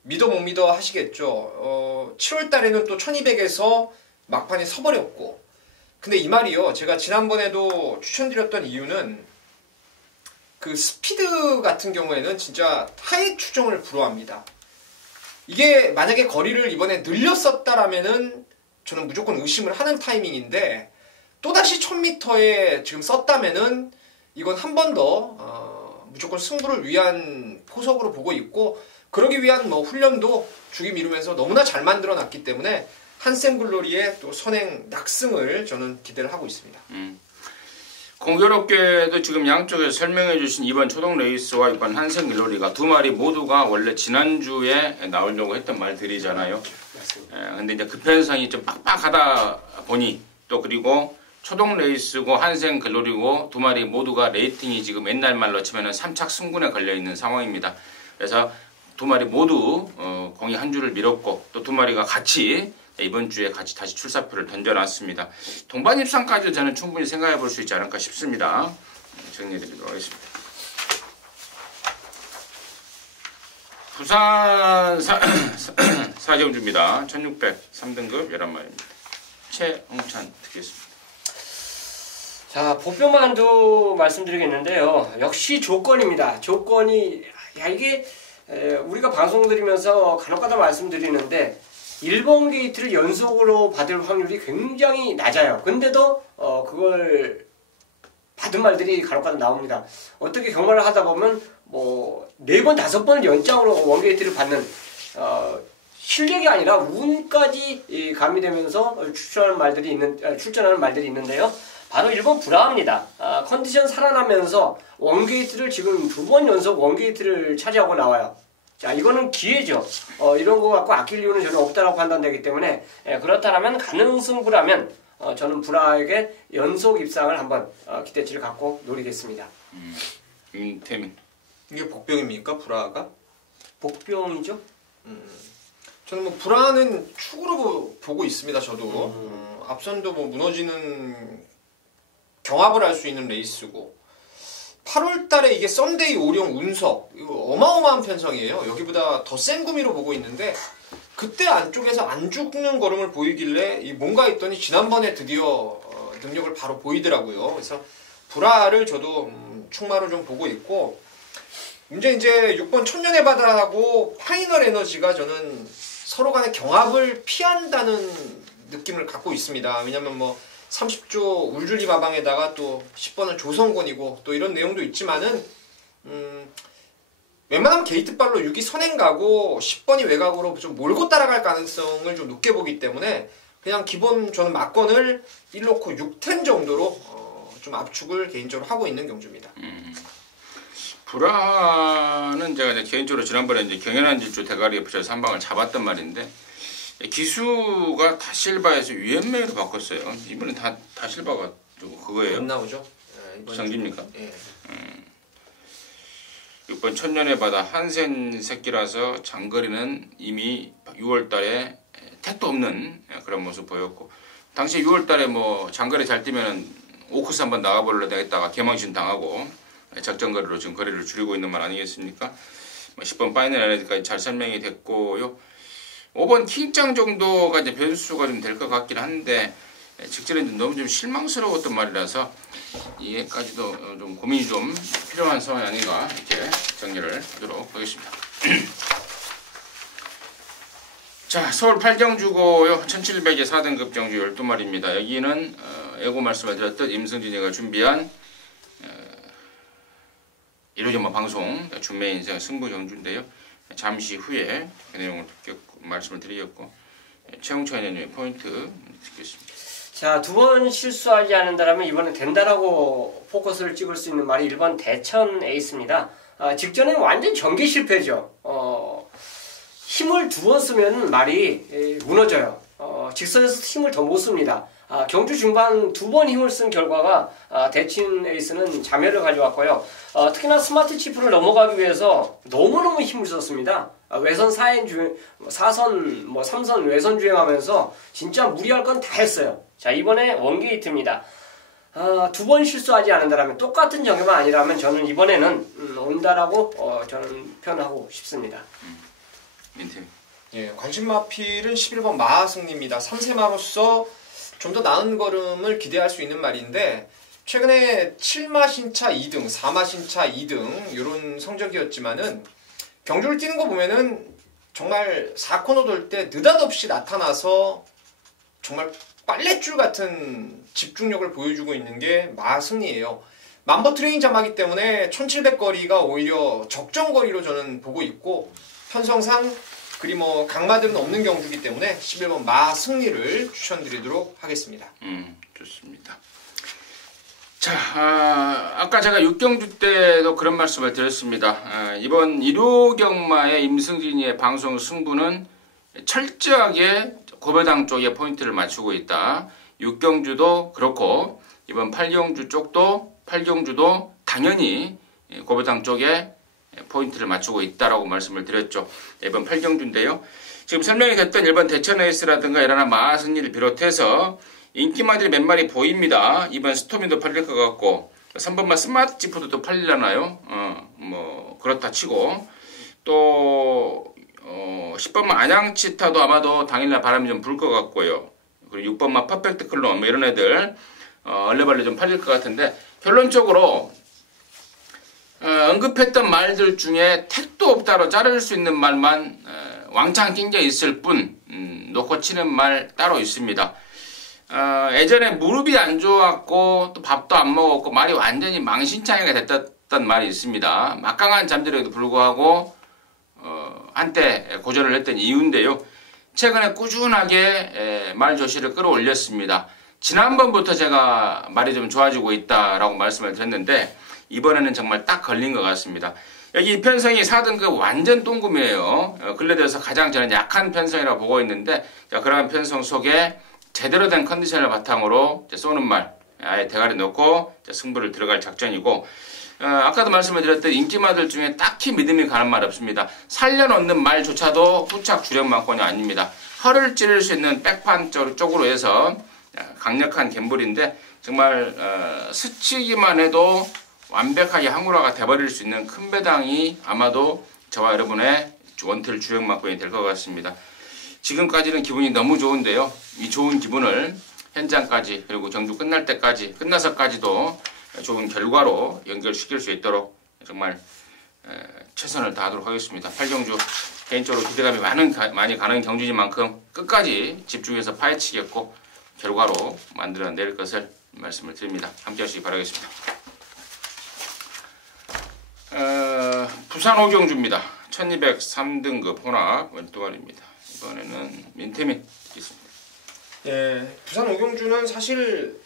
믿어 못 믿어 하시겠죠. 7월 달에는 또 1200에서 막판에 서버렸고. 근데 이 말이요. 제가 지난번에도 추천드렸던 이유는 그 스피드 같은 경우에는 진짜 타의 추종을 불허합니다. 이게 만약에 거리를 이번에 늘렸었다라면은 저는 무조건 의심을 하는 타이밍인데 또다시 1000m에 지금 썼다면은 이건 한 번 더 무조건 승부를 위한 포석으로 보고 있고 그러기 위한 뭐 훈련도 주기 미루면서 너무나 잘 만들어 놨기 때문에 한센글로리의 또 선행 낙승을 저는 기대를 하고 있습니다. 공교롭게도 지금 양쪽에서 설명해 주신 이번 초동 레이스와 이번 한센글로리가 두 마리 모두가 원래 지난주에 나오려고 했던 말들이잖아요. 근데 이제 그 편성이 좀 빡빡하다 보니 또 그리고 초동 레이스고 한센글로리고 두 마리 모두가 레이팅이 지금 옛날 말로 치면은 3착 승군에 걸려 있는 상황입니다. 그래서 두 마리 모두 공이 한 줄을 밀었고 또 두 마리가 같이 이번 주에 같이 다시 출사표를 던져놨습니다. 동반 입상까지 저는 충분히 생각해 볼 수 있지 않을까 싶습니다. 정리해 드리도록 하겠습니다. 부산 사정주입니다. 1600 3등급 11마리입니다. 최홍찬 듣겠습니다. 자, 보뼈만두 말씀드리겠는데요. 역시 조건입니다. 조건이 이게 우리가 방송 드리면서 간혹가다 말씀드리는데 1번 게이트를 연속으로 받을 확률이 굉장히 낮아요. 근데도 그걸 받은 말들이 간혹가다 나옵니다. 어떻게 경마를 하다 보면 뭐 4번, 5번을 연장으로 원 게이트를 받는 실력이 아니라 운까지 가미되면서 출전하는 말들이 있는데요. 바로 1번 브라입니다. 컨디션 살아나면서 원게이트를 지금 2번 연속 원게이트를 차지하고 나와요. 자, 이거는 기회죠. 이런 거 갖고 아낄 이유는 전혀 없다라고 판단되기 때문에 그렇다면 가능승부라면 저는 브라에게 연속 입상을 한번 기대치를 갖고 노리겠습니다. 태민. 이게 복병입니까? 브라가? 복병이죠. 저는 뭐 브라는 축으로 보고 있습니다. 저도 앞선도 뭐 무너지는 경합을 할 수 있는 레이스고 8월달에 이게 썬데이 오령 운석 이거 어마어마한 편성이에요. 여기보다 더 센 구미로 보고 있는데 그때 안쪽에서 안 죽는 걸음을 보이길래 뭔가 했더니 지난번에 드디어 능력을 바로 보이더라고요. 그래서 브라를 저도 충마로 좀 보고 있고 이제 6번 천년의 바다하고 파이널 에너지가 저는 서로 간의 경합을 피한다는 느낌을 갖고 있습니다. 왜냐면 뭐 30조 울줄리 마방에다가 또 10번은 조성곤이고 또 이런 내용도 있지만은 웬만하면 게이트발로 6이 선행 가고 10번이 외곽으로 좀 몰고 따라갈 가능성을 좀 높게 보기 때문에 그냥 기본 저는 막건을 1놓고 6텐 정도로 좀 압축을 개인적으로 하고 있는 경주입니다. 브라는 제가 이제 개인적으로 지난번에 이제 경연한 질주 대가리에 붙여서 한 방을 잡았단 말인데 기수가 다실바에서 유엔메이로 바꿨어요. 이번엔 다실바가 그거예요? 안 나오죠? 정기입니까? 예. 6번 천년의 바다 한센 새끼라서 장거리는 이미 6월달에 택도 없는 그런 모습 보였고 당시 6월달에 뭐 장거리 잘 뛰면 오크스 한번 나가보려 되겠다가 개망신 당하고 적정거리로 지금 거리를 줄이고 있는 말 아니겠습니까? 10번 파이널 에너지까지 잘 설명이 됐고요. 5번 킹짱 정도가 이제 변수가 좀 될 것 같긴 한데 직전에 너무 좀 실망스러웠던 말이라서 이게까지도 좀 고민이 좀 필요한 상황이 아닌가 이렇게 정리를 하도록 하겠습니다. 자, 서울 8경주고요. 1700의 4등급 경주 12마리입니다. 여기는 예고 말씀을 드렸듯 임승진이가 준비한 1호전마 방송 준매 인생 승부 경주인데요. 잠시 후에 그 내용을 말씀을 드리겠고 최홍찬 의원님의 포인트 듣겠습니다. 자, 2번 실수하지 않는다면 이번에 된다라고 포커스를 찍을 수 있는 말이 1번 대천 에이스입니다. 직전에는 완전 전개 실패죠. 힘을 2번 쓰면 말이 무너져요. 직선에서 힘을 더 못 씁니다. 경주 중반 2번 힘을 쓴 결과가 대친 에이스는 자멸을 가져왔고요. 특히나 스마트 치프를 넘어가기 위해서 너무너무 힘을 썼습니다. 외선 4선, 3선 외선 주행하면서 진짜 무리할 건 다 했어요. 자, 이번에 원게이트입니다. 2번 실수하지 않는다면 똑같은 정규만 아니라면 저는 이번에는 온다라고 저는 표현하고 싶습니다. 민팀. 예, 관심마필은 11번 마승리입니다. 3세마로서 좀 더 나은 걸음을 기대할 수 있는 말인데 최근에 7마 신차 2등, 4마 신차 2등 이런 성적이었지만은 경주를 뛰는 거 보면은 정말 4코너 돌 때 느닷없이 나타나서 정말 빨랫줄 같은 집중력을 보여주고 있는 게 마승리예요. 만버 트레인 자마기 때문에 1700 거리가 오히려 적정 거리로 저는 보고 있고 편성상 그리 뭐 강마들은 없는 경주기 때문에 11번 마승리를 추천드리도록 하겠습니다. 좋습니다. 자, 아까 제가 6경주 때도 그런 말씀을 드렸습니다. 이번 1호 경마의 임승진이의 방송 승부는 철저하게 고배당 쪽에 포인트를 맞추고 있다. 6경주도 그렇고 이번 8경주 쪽도 8경주도 당연히 고배당 쪽에 포인트를 맞추고 있다라고 말씀을 드렸죠. 이번 8경주인데요. 지금 설명이 됐던 일본 대천에이스라든가 이라나 마승리를 비롯해서 인기마들이 몇 마리 보입니다. 이번 스토미도 팔릴 것 같고 3번마 스마트 지프도 팔리려나요? 뭐 그렇다 치고 또 10번마 안양치타도 아마도 당일날 바람이 좀 불 것 같고요. 그리고 6번마 퍼펙트 클론 뭐 이런 애들 얼레벌레 좀 팔릴 것 같은데 결론적으로 언급했던 말들 중에 택도 없다로 자를 수 있는 말만 왕창 낑겨 있을 뿐 놓고 치는 말 따로 있습니다. 예전에 무릎이 안 좋았고 또 밥도 안 먹었고 말이 완전히 망신창이가 됐던 말이 있습니다. 막강한 잠재력에도 불구하고 한때 고전을 했던 이유인데요. 최근에 꾸준하게 말조시를 끌어올렸습니다. 지난번부터 제가 말이 좀 좋아지고 있다라고 말씀을 드렸는데 이번에는 정말 딱 걸린 것 같습니다. 여기 편성이 4등급 완전 똥금이에요. 근래 들어서 가장 저는 약한 편성이라고 보고 있는데 그러한 편성 속에 제대로 된 컨디션을 바탕으로 쏘는 말 아예 대가리 넣고 승부를 들어갈 작전이고 아까도 말씀을 드렸던 인기마들 중에 딱히 믿음이 가는 말 없습니다. 살려놓는 말조차도 후착 주력만권이 아닙니다. 허를 찌를 수 있는 백판 쪽으로 해서 강력한 갬블인데 정말 스치기만 해도 완벽하게 항우라가 돼버릴 수 있는 큰 배당이 아마도 저와 여러분의 원틀 주력만권이 될 것 같습니다. 지금까지는 기분이 너무 좋은데요. 이 좋은 기분을 현장까지 그리고 경주 끝날 때까지 끝나서까지도 좋은 결과로 연결시킬 수 있도록 정말 최선을 다하도록 하겠습니다. 8경주 개인적으로 기대감이 많이 가는 경주지만큼 끝까지 집중해서 파헤치겠고 결과로 만들어낼 것을 말씀을 드립니다. 함께 하시기 바라겠습니다. 부산 5경주입니다. 1203등급 혼합 원두알입니다. 이번에는 민태민 있습니다. 예, 부산 5경주는 사실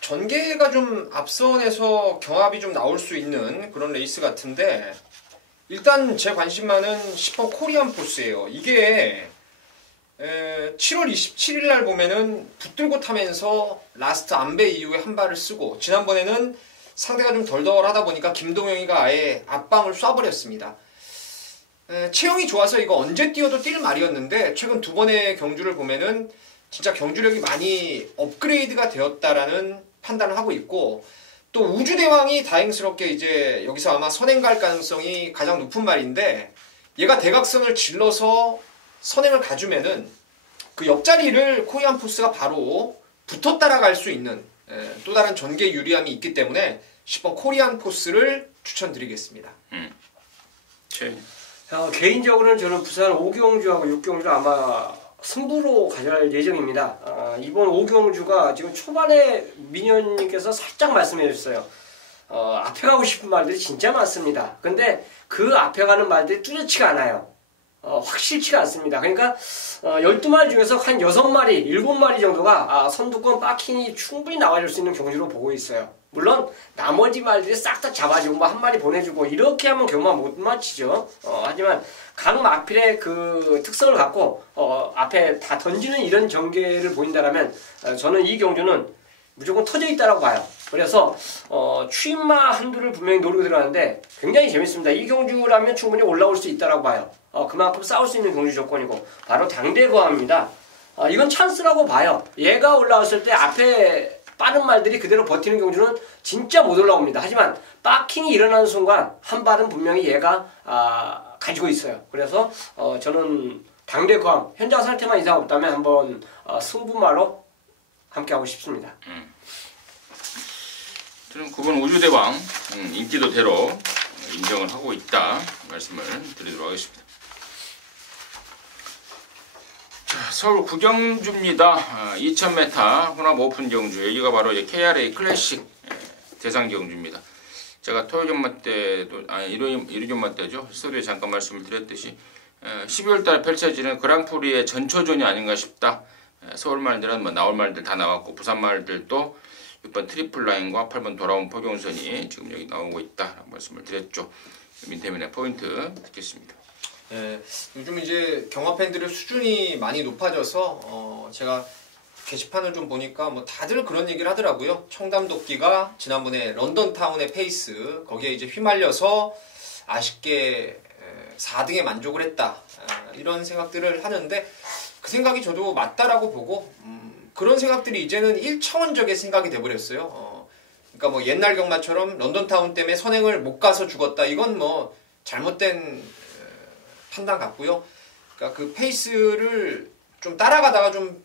전개가 좀 앞선에서 경합이 좀 나올 수 있는 그런 레이스 같은데 일단 제 관심만은 10번 코리안 포스예요. 이게 7월 27일 날 보면은 붙들고 타면서 라스트 안배 이후에 한 발을 쓰고 지난번에는 상대가 좀 덜덜하다 보니까 김동영이가 아예 앞방을 쏴버렸습니다. 체형이 좋아서 이거 언제 뛰어도 뛸 말이었는데 최근 두 번의 경주를 보면은 진짜 경주력이 많이 업그레이드가 되었다라는 판단을 하고 있고 또 우주대왕이 다행스럽게 이제 여기서 아마 선행 갈 가능성이 가장 높은 말인데 얘가 대각선을 질러서 선행을 가주면은 그 옆자리를 코리안 포스가 바로 붙어 따라갈 수 있는 또 다른 전개 유리함이 있기 때문에 10번 코리안 포스를 추천드리겠습니다. 개인적으로는 저는 부산 5경주하고 6경주를 아마 승부로 가져갈 예정입니다. 이번 5경주가 지금 초반에 민현님께서 살짝 말씀해 주셨어요. 앞에 가고 싶은 말들이 진짜 많습니다. 근데 그 앞에 가는 말들이 뚜렷지가 않아요. 확실치가 않습니다. 그러니까 12마리 중에서 한 6마리, 7마리 정도가 선두권 빠킹이 충분히 나와줄 수 있는 경주로 보고 있어요. 물론 나머지 말들이 싹 다 잡아주고 뭐 한 마리 보내주고 이렇게 하면 경마 못 맞히죠. 하지만 각 마필의 그 특성을 갖고 앞에 다 던지는 이런 전개를 보인다라면 저는 이 경주는 무조건 터져 있다라고 봐요. 그래서 추임마 한두를 분명히 노리고 들어가는데 굉장히 재밌습니다. 이 경주라면 충분히 올라올 수 있다라고 봐요. 그만큼 싸울 수 있는 경주 조건이고 바로 당대거합니다. 이건 찬스라고 봐요. 얘가 올라왔을 때 앞에 빠른 말들이 그대로 버티는 경주는 진짜 못 올라옵니다. 하지만 빠킹이 일어나는 순간 한 발은 분명히 얘가 가지고 있어요. 그래서 저는 당대광 현장 상태만 이상 없다면 한번 승부마로 함께하고 싶습니다. 저는 9번 우주대왕 인기도대로 인정을 하고 있다 말씀을 드리도록 하겠습니다. 자, 서울 구경주입니다. 2000m 혼합 오픈 경주. 여기가 바로 KRA 클래식 대상 경주입니다. 제가 토요일 전마 때도 일요일 전마 때죠. 스튜디오에 잠깐 말씀을 드렸듯이 12월달에 펼쳐지는 그랑프리의 전초전이 아닌가 싶다. 서울 말들은 뭐 나올 말들 다 나왔고 부산 말들도 6번 트리플 라인과 8번 돌아온 포경선이 지금 여기 나오고 있다라는 말씀을 드렸죠. 민태민의 포인트 듣겠습니다. 네, 요즘 이제 경마 팬들의 수준이 많이 높아져서 제가 게시판을 좀 보니까 뭐 다들 그런 얘기를 하더라고요. 청담도끼가 지난번에 런던 타운의 페이스 거기에 이제 휘말려서 아쉽게 4등에 만족을 했다. 이런 생각들을 하는데 그 생각이 저도 맞다라고 보고 그런 생각들이 이제는 1차원적인 생각이 돼버렸어요. 그러니까 뭐 옛날 경마처럼 런던 타운 때문에 선행을 못 가서 죽었다. 이건 뭐 잘못된 판단 같고요. 그러니까 그 페이스를 좀 따라가다가 좀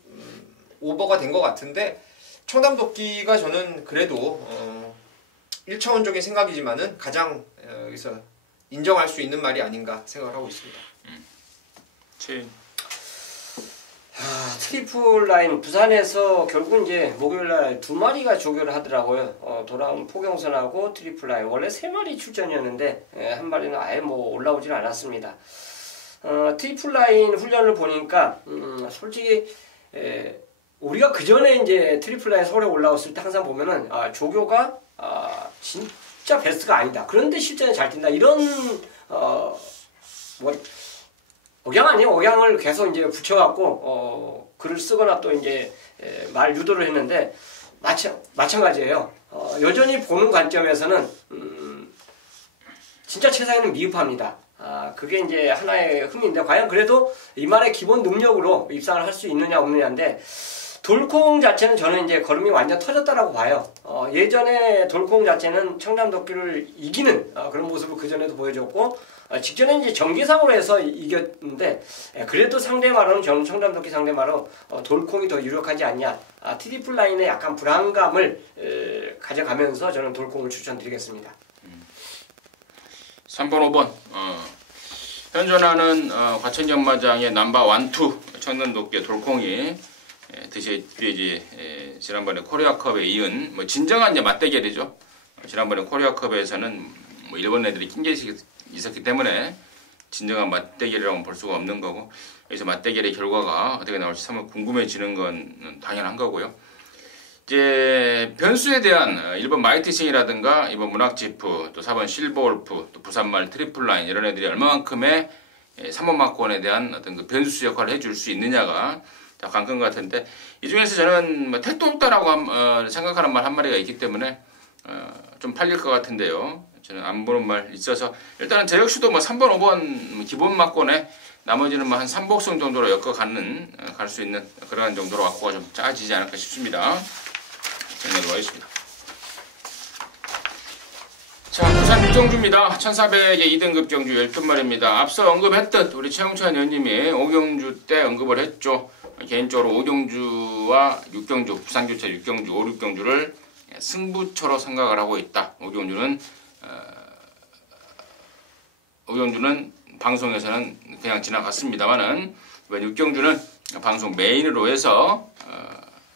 오버가 된 것 같은데 청담도끼가 저는 그래도 1차원적인 생각이지만은 가장 여기서 인정할 수 있는 말이 아닌가 생각을 하고 있습니다. 트리플 라인 부산에서 결국 이제 목요일날 2마리가 조교를 하더라고요. 돌아온 포경선하고 트리플 라인 원래 3마리 출전이었는데 한 마리는 아예 뭐 올라오질 않았습니다. 트리플 라인 훈련을 보니까 솔직히 우리가 그 전에 이제 트리플 라인 서울에 올라왔을 때 항상 보면은 조교가 진짜 베스트가 아니다. 그런데 실전에 잘 뛴다. 이런 뭐 억양 아니에요. 억양을 계속 이제 붙여갖고 글을 쓰거나 또 이제 말 유도를 했는데 마찬가지예요. 여전히 보는 관점에서는 진짜 최상위는 미흡합니다. 그게 이제 하나의 흠인데 과연 그래도 이 말의 기본 능력으로 입상을 할 수 있느냐 없느냐인데 돌콩 자체는 저는 이제 걸음이 완전 터졌다라고 봐요. 예전에 돌콩 자체는 청담도끼를 이기는 그런 모습을 그 전에도 보여줬고 직전에 이제 정기상으로 해서 이겼는데 그래도 상대마로는 저는 청담도끼 상대마로 돌콩이 더 유력하지 않냐. 트리플 라인의 약간 불안감을 가져가면서 저는 돌콩을 추천드리겠습니다. 3번 5번 현존하는 과천경마장의 넘버 1, 2 청담도끼 돌콩이 드디어 이제 지난번에 코리아컵에 이은 뭐 진정한 이제 맞대결이죠. 지난번에 코리아컵에서는 뭐 일본 애들이 낀게 있었기 때문에 진정한 맞대결이라고 볼 수가 없는 거고 여기서 맞대결의 결과가 어떻게 나올지 참 궁금해지는 건 당연한 거고요. 이제 변수에 대한 1번 마이티싱이라든가 2번 문학지프 또 4번 실버골프 또 부산말 트리플라인 이런 애들이 얼마만큼의 3번 막권에 대한 어떤 그 변수 역할을 해줄 수 있느냐가 관건 같은데 이 중에서 저는 뭐 택도 없다라고 생각하는 말 한 마리가 있기 때문에 좀 팔릴 것 같은데요. 저는 안 보는 말 있어서 일단은 제 역시도 뭐 3번 5번 기본 막권에 나머지는 뭐 한 3복성 정도로 갈 수 있는 그런 정도로 갖고가 좀 짜지지 않을까 싶습니다. 정리하도록 하겠습니다. 자, 부산 육경주입니다. 1400의 2등급 경주 12마리입니다. 앞서 언급했듯 우리 최영찬 의원님이 5경주 때 언급을 했죠. 개인적으로 5경주와 6경주, 부산교차 6경주, 5, 6경주를 승부처로 생각을 하고 있다. 5경주는 방송에서는 그냥 지나갔습니다만은 이번 6경주는 방송 메인으로 해서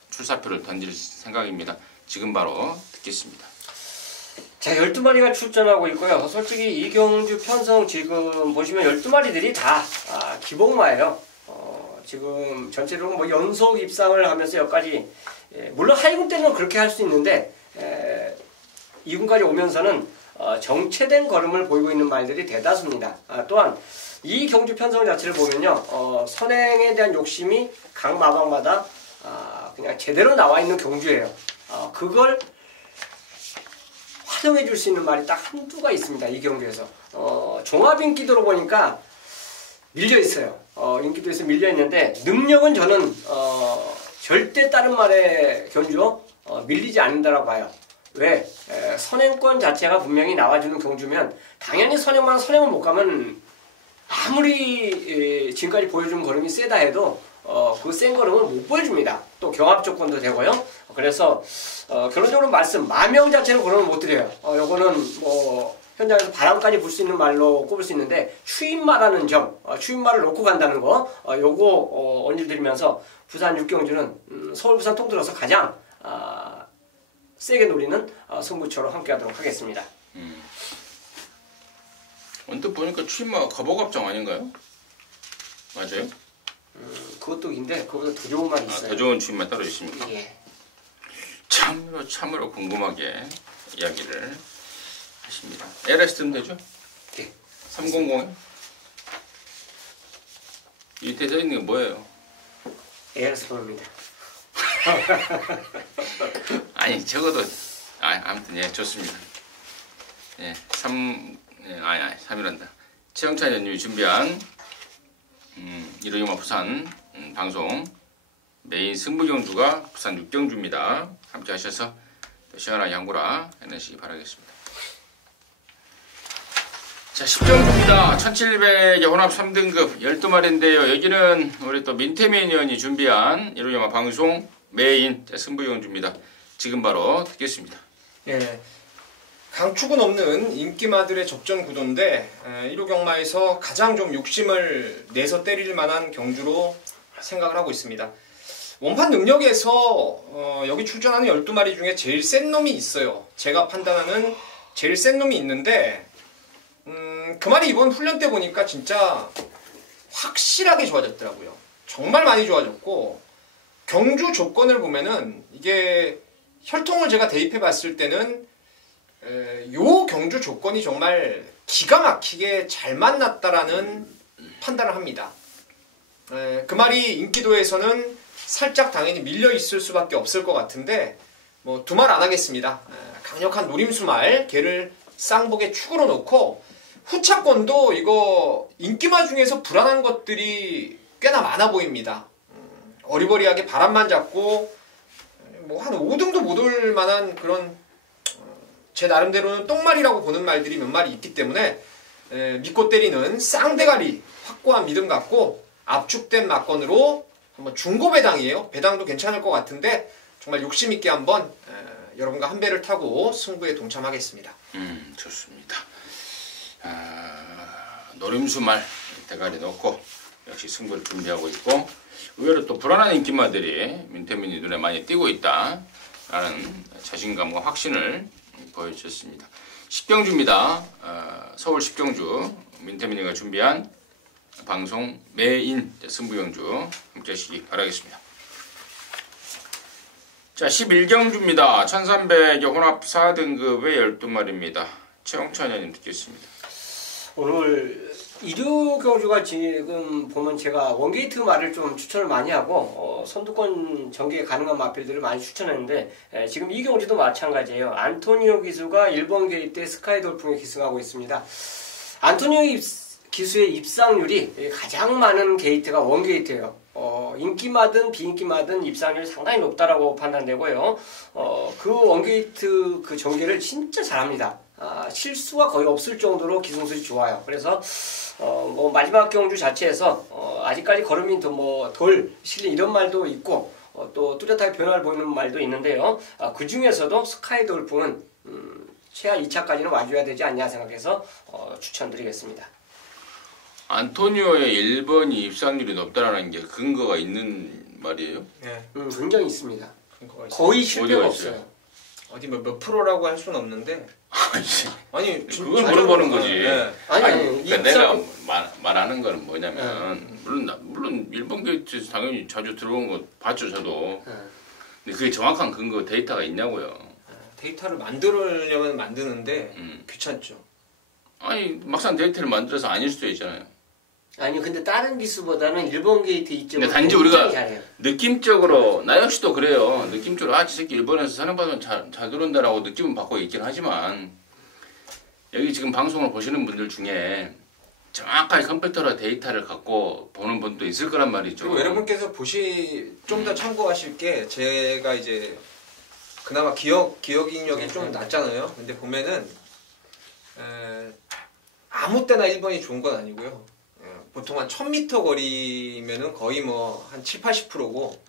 출사표를 던질 생각입니다. 지금 바로 듣겠습니다. 자, 12마리가 출전하고 있고요. 솔직히 이 경주 편성 지금 보시면 12마리들이 다 기복마예요. 지금 전체적으로 뭐 연속 입상을 하면서 여기까지 물론 하이군 때는 그렇게 할 수 있는데 2군까지 오면서는 정체된 걸음을 보이고 있는 말들이 대다수입니다. 또한 이 경주 편성 자체를 보면요. 선행에 대한 욕심이 각 마방마다 그냥 제대로 나와 있는 경주예요. 그걸 활용해 줄 수 있는 말이 딱 한두가 있습니다. 이 경주에서. 종합 인기도로 보니까 밀려 있어요. 인기도에서 밀려 있는데 능력은 저는 절대 다른 말의 경주 밀리지 않는다라고 봐요. 왜? 선행권 자체가 분명히 나와주는 경주면 당연히 선행만 선행을 못 가면 아무리 지금까지 보여준 걸음이 세다 해도 그 센 걸음을 못 보여줍니다. 또 경합 조건도 되고요. 그래서 결론적으로 말씀, 마명 자체는 걸음을 못 드려요. 요거는 뭐 현장에서 바람까지 불 수 있는 말로 꼽을 수 있는데 추임마라는 점, 추임마를 놓고 간다는 거, 요거 언질 드리면서 부산 육경주는 서울 부산 통틀어서 가장 세게 노리는 승부처로 함께하도록 하겠습니다. 언뜻 보니까 추임마가 거보갑장 아닌가요? 맞아요? 그것도 인데 그거보다 더 좋은 말이 있어요. 더 좋은 추임마 따로 있습니까? 예. 참으로 궁금하게 이야기를 하십니다. LS 뜨면 되죠? 예. 300에? 이 대사 있는 게 뭐예요? 에어스톤입니다. 아니 적어도 아무튼 예 좋습니다. 예 3이란다. 최영찬 의원님이 준비한 이루이마 부산 방송 메인 승부경주가 부산 육경주입니다. 함께 하셔서 또 시원하게 양보라 해내시기 바라겠습니다. 자 10경주입니다. 1700의 혼합 3등급 12마리인데요. 여기는 우리 또 민태민 의원이 준비한 이루이마 방송 메인 승부경주입니다. 지금 바로 듣겠습니다. 예, 강축은 없는 인기마들의 적정 구도인데 1호 경마에서 가장 좀 욕심을 내서 때릴 만한 경주로 생각을 하고 있습니다. 원판 능력에서 여기 출전하는 12마리 중에 제일 센 놈이 있어요. 제가 판단하는 제일 센 놈이 있는데 그 말이 이번 훈련 때 보니까 진짜 확실하게 좋아졌더라고요. 정말 많이 좋아졌고 경주 조건을 보면은 이게 혈통을 제가 대입해 봤을 때는 요 경주 조건이 정말 기가 막히게 잘 만났다라는 판단을 합니다. 그 말이 인기도에서는 살짝 당연히 밀려 있을 수밖에 없을 것 같은데 뭐 두말 안 하겠습니다. 강력한 노림수말 걔를 쌍복에 축으로 놓고 후차권도 이거 인기마 중에서 불안한 것들이 꽤나 많아 보입니다. 어리버리하게 바람만 잡고 뭐 한 5등도 못 올 만한 그런 제 나름대로는 똥말이라고 보는 말들이 몇 마리 있기 때문에 믿고 때리는 쌍대가리 확고한 믿음 갖고 압축된 막건으로 한번 중고 배당이에요. 배당도 괜찮을 것 같은데 정말 욕심 있게 한번 여러분과 한 배를 타고 승부에 동참하겠습니다. 좋습니다. 노림수말 대가리 넣고 역시 승부를 준비하고 있고 의외로 또 불안한 인기마들이 민태민이 눈에 많이 띄고 있다라는 자신감과 확신을 보여주셨습니다. 10경주입니다. 서울 10경주 민태민이가 준비한 방송 메인 승부경주 함께 하시기 바라겠습니다. 자 11경주입니다. 1300의 혼합 4등급의 12마리입니다. 최영찬 의원님 듣겠습니다. 오늘 일요 경주가 지금 보면 제가 원게이트 말을 좀 추천을 많이 하고 선두권 전개 가능한 마필들을 많이 추천했는데 지금 이 경주도 마찬가지예요. 안토니오 기수가 1번 게이트에 스카이 돌풍에 기승하고 있습니다. 안토니오 기수의 입상률이 가장 많은 게이트가 원게이트예요. 인기마든 비인기마든 입상률이 상당히 높다라고 판단되고요. 그 원게이트 그 전개를 진짜 잘합니다. 실수가 거의 없을 정도로 기승술이 좋아요. 그래서 뭐 마지막 경주 자체에서 아직까지 걸음이 덜 실린 이런 말도 있고 또 뚜렷하게 변화를 보이는 말도 있는데요. 그 중에서도 스카이 돌풍은 최하 2차까지는 와줘야 되지 않냐 생각해서 추천드리겠습니다. 안토니오의 1번이 입상률이 높다라는 게 근거가 있는 말이에요? 네. 굉장히 있습니다. 거의 실패가 없어요. 어디 몇 프로라고 할 수는 없는데 아니 그걸 물어보는 거지. 네. 아니 그러니까 내가 말하는 건 뭐냐면 물론 일본 게이트 당연히 자주 들어온 거 봤죠 저도. 근데 그게 정확한 근거 데이터가 있냐고요. 데이터를 만들려면 만드는데 귀찮죠. 아니 막상 데이터를 만들어서 아닐 수도 있잖아요. 아니 근데 다른 기수보다는 일본 게이트 이쪽은 근데 단지 우리가 잘해요. 느낌적으로 나 역시도 그래요. 느낌적으로 저 새끼 일본에서 사냥받으면 잘 들어온다라고 느낌은 받고 있긴 하지만 여기 지금 방송을 보시는 분들 중에 정확하게 컴퓨터로 데이터를 갖고 보는 분도 있을 거란 말이죠. 그리고 여러분께서 좀 더 참고하실 게 제가 이제 그나마 기억력이 좀 낮잖아요. 근데 보면은 아무 때나 1번이 좋은 건 아니고요. 보통 한 1000m 거리면은 거의 뭐 한 7, 80%고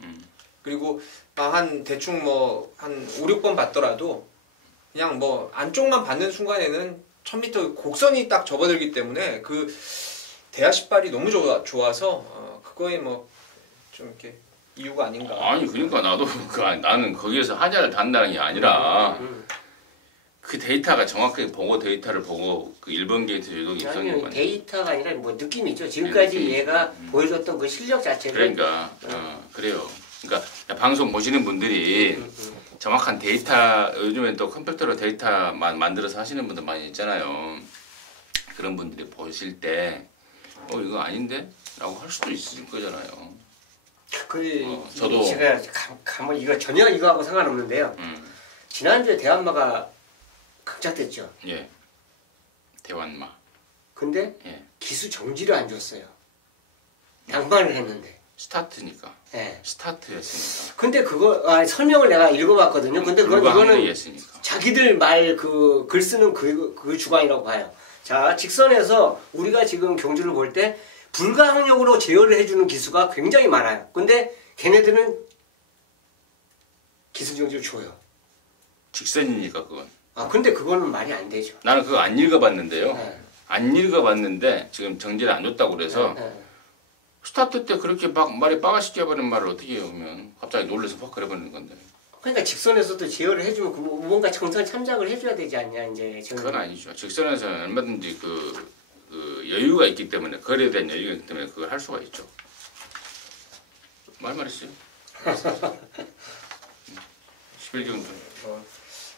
그리고 한 대충 뭐 한 5, 6번 받더라도 그냥 뭐 안쪽만 받는 순간에는 1000m 곡선이 딱 접어들기 때문에 그 대하 신발이 너무 좋아서 그거에 뭐 좀 이렇게 이유가 아닌가. 아니 그러니까 나도 나는 거기에서 하자를 단다는 게 아니라 그 데이터가 정확하게 보고 데이터를 보고 그 1번 게이트 제동이 있었는 거네. 데이터가 아니라 뭐 느낌이죠. 지금까지 느낌이지. 얘가 보여줬던 그 실력 자체를. 그러니까 그래요. 그러니까 방송 보시는 분들이 정확한 데이터 요즘엔 또 컴퓨터로 데이터만 만들어서 하시는 분들 많이 있잖아요. 그런 분들이 보실 때 이거 아닌데? 라고 할 수도 있을 거잖아요. 저도 제가 이거 전혀 이거하고 상관없는데요. 지난주에 대한마가 극작됐죠. 예. 대환마. 근데 예. 기수 정지를 안 줬어요. 양반을 했는데. 스타트니까. 예. 스타트였으니까. 근데 그거 설명을 내가 읽어봤거든요. 근데 이거는 자기들 말 글 쓰는 그 주관이라고 봐요. 자, 직선에서 우리가 지금 경주를 볼 때 불가항력으로 제어를 해주는 기수가 굉장히 많아요. 근데 걔네들은 기술 정지를 줘요. 직선이니까 그건. 근데 그거는 말이 안 되죠. 나는 그거 안 읽어봤는데요. 네. 안 읽어봤는데 지금 정지를 안 줬다고 그래서 스타트 때 그렇게 막 말이 빠가시켜버리는 말을 어떻게 해요? 그러면 갑자기 놀래서 확 그래버리는 건데. 그러니까 직선에서도 제어를 해주면 뭔가 정선 참작을 해줘야 되지 않냐 이제. 그건 아니죠. 직선에서는 얼마든지 그 여유가 있기 때문에 거리에 대한 여유가 있기 때문에 그걸 할 수가 있죠. 말했어요. 11경주.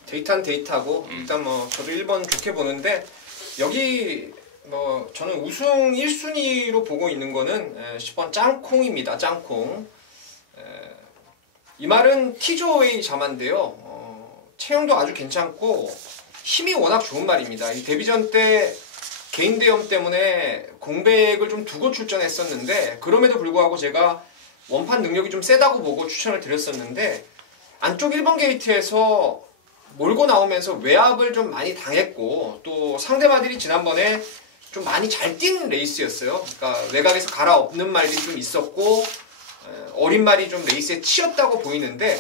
데이터는 데이터고 일단 뭐 저도 1번 좋게 보는데 여기 뭐 저는 우승 1순위로 보고 있는 거는 10번 짱콩입니다. 짱콩. 이 말은 티조의 자마인데요. 체형도 아주 괜찮고 힘이 워낙 좋은 말입니다. 이 데뷔전 때 개인 대염 때문에 공백을 좀 두고 출전했었는데 그럼에도 불구하고 제가 원판 능력이 좀 세다고 보고 추천을 드렸었는데 안쪽 1번 게이트에서 몰고 나오면서 외압을 좀 많이 당했고 또 상대마들이 지난번에 좀 많이 잘 뛴 레이스였어요. 그러니까 외곽에서 갈아엎는 말들이 좀 있었고 어린 말이 좀 레이스에 치였다고 보이는데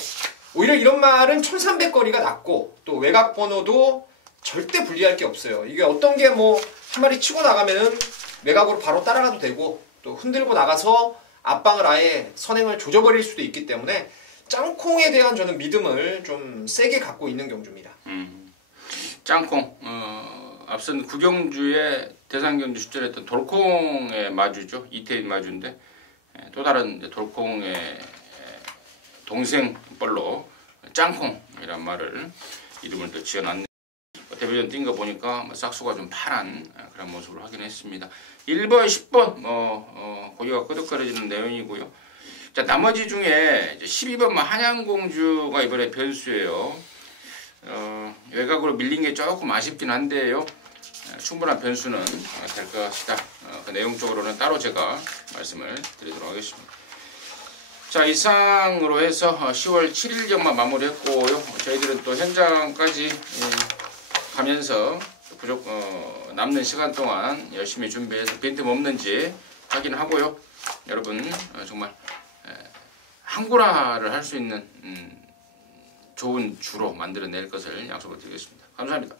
오히려 이런 말은 1300 거리가 낮고 또 외곽 번호도 절대 불리할 게 없어요. 이게 어떤 게 뭐 한 마리 치고 나가면은 외곽으로 바로 따라가도 되고 또 흔들고 나가서 앞방을 아예 선행을 조져버릴 수도 있기 때문에 짱콩에 대한 저는 믿음을 좀 세게 갖고 있는 경주입니다. 짱콩 앞선 구경주에 대상경주 출전했던 돌콩의 마주죠. 이태인 마주인데 또 다른 돌콩의 동생 뻘로 짱콩이란 말을 이름을 또 지어놨네요. 데뷔전 뛴 거 보니까 싹수가 좀 파란 그런 모습을 확인했습니다. 1번, 10번 고기가 끄덕거려지는 내용이고요. 자, 나머지 중에 12번 한양공주가 이번에 변수예요. 외곽으로 밀린 게 조금 아쉽긴 한데요. 충분한 변수는 될 것 같다. 그 내용적으로는 따로 제가 말씀을 드리도록 하겠습니다. 자, 이상으로 해서 10월 7일경만 마무리했고요. 저희들은 또 현장까지 가면서 남는 시간 동안 열심히 준비해서 빈틈없는지 확인하고요. 여러분 정말 한구라를 할 수 있는 좋은 주로 만들어낼 것을 약속을 드리겠습니다. 감사합니다.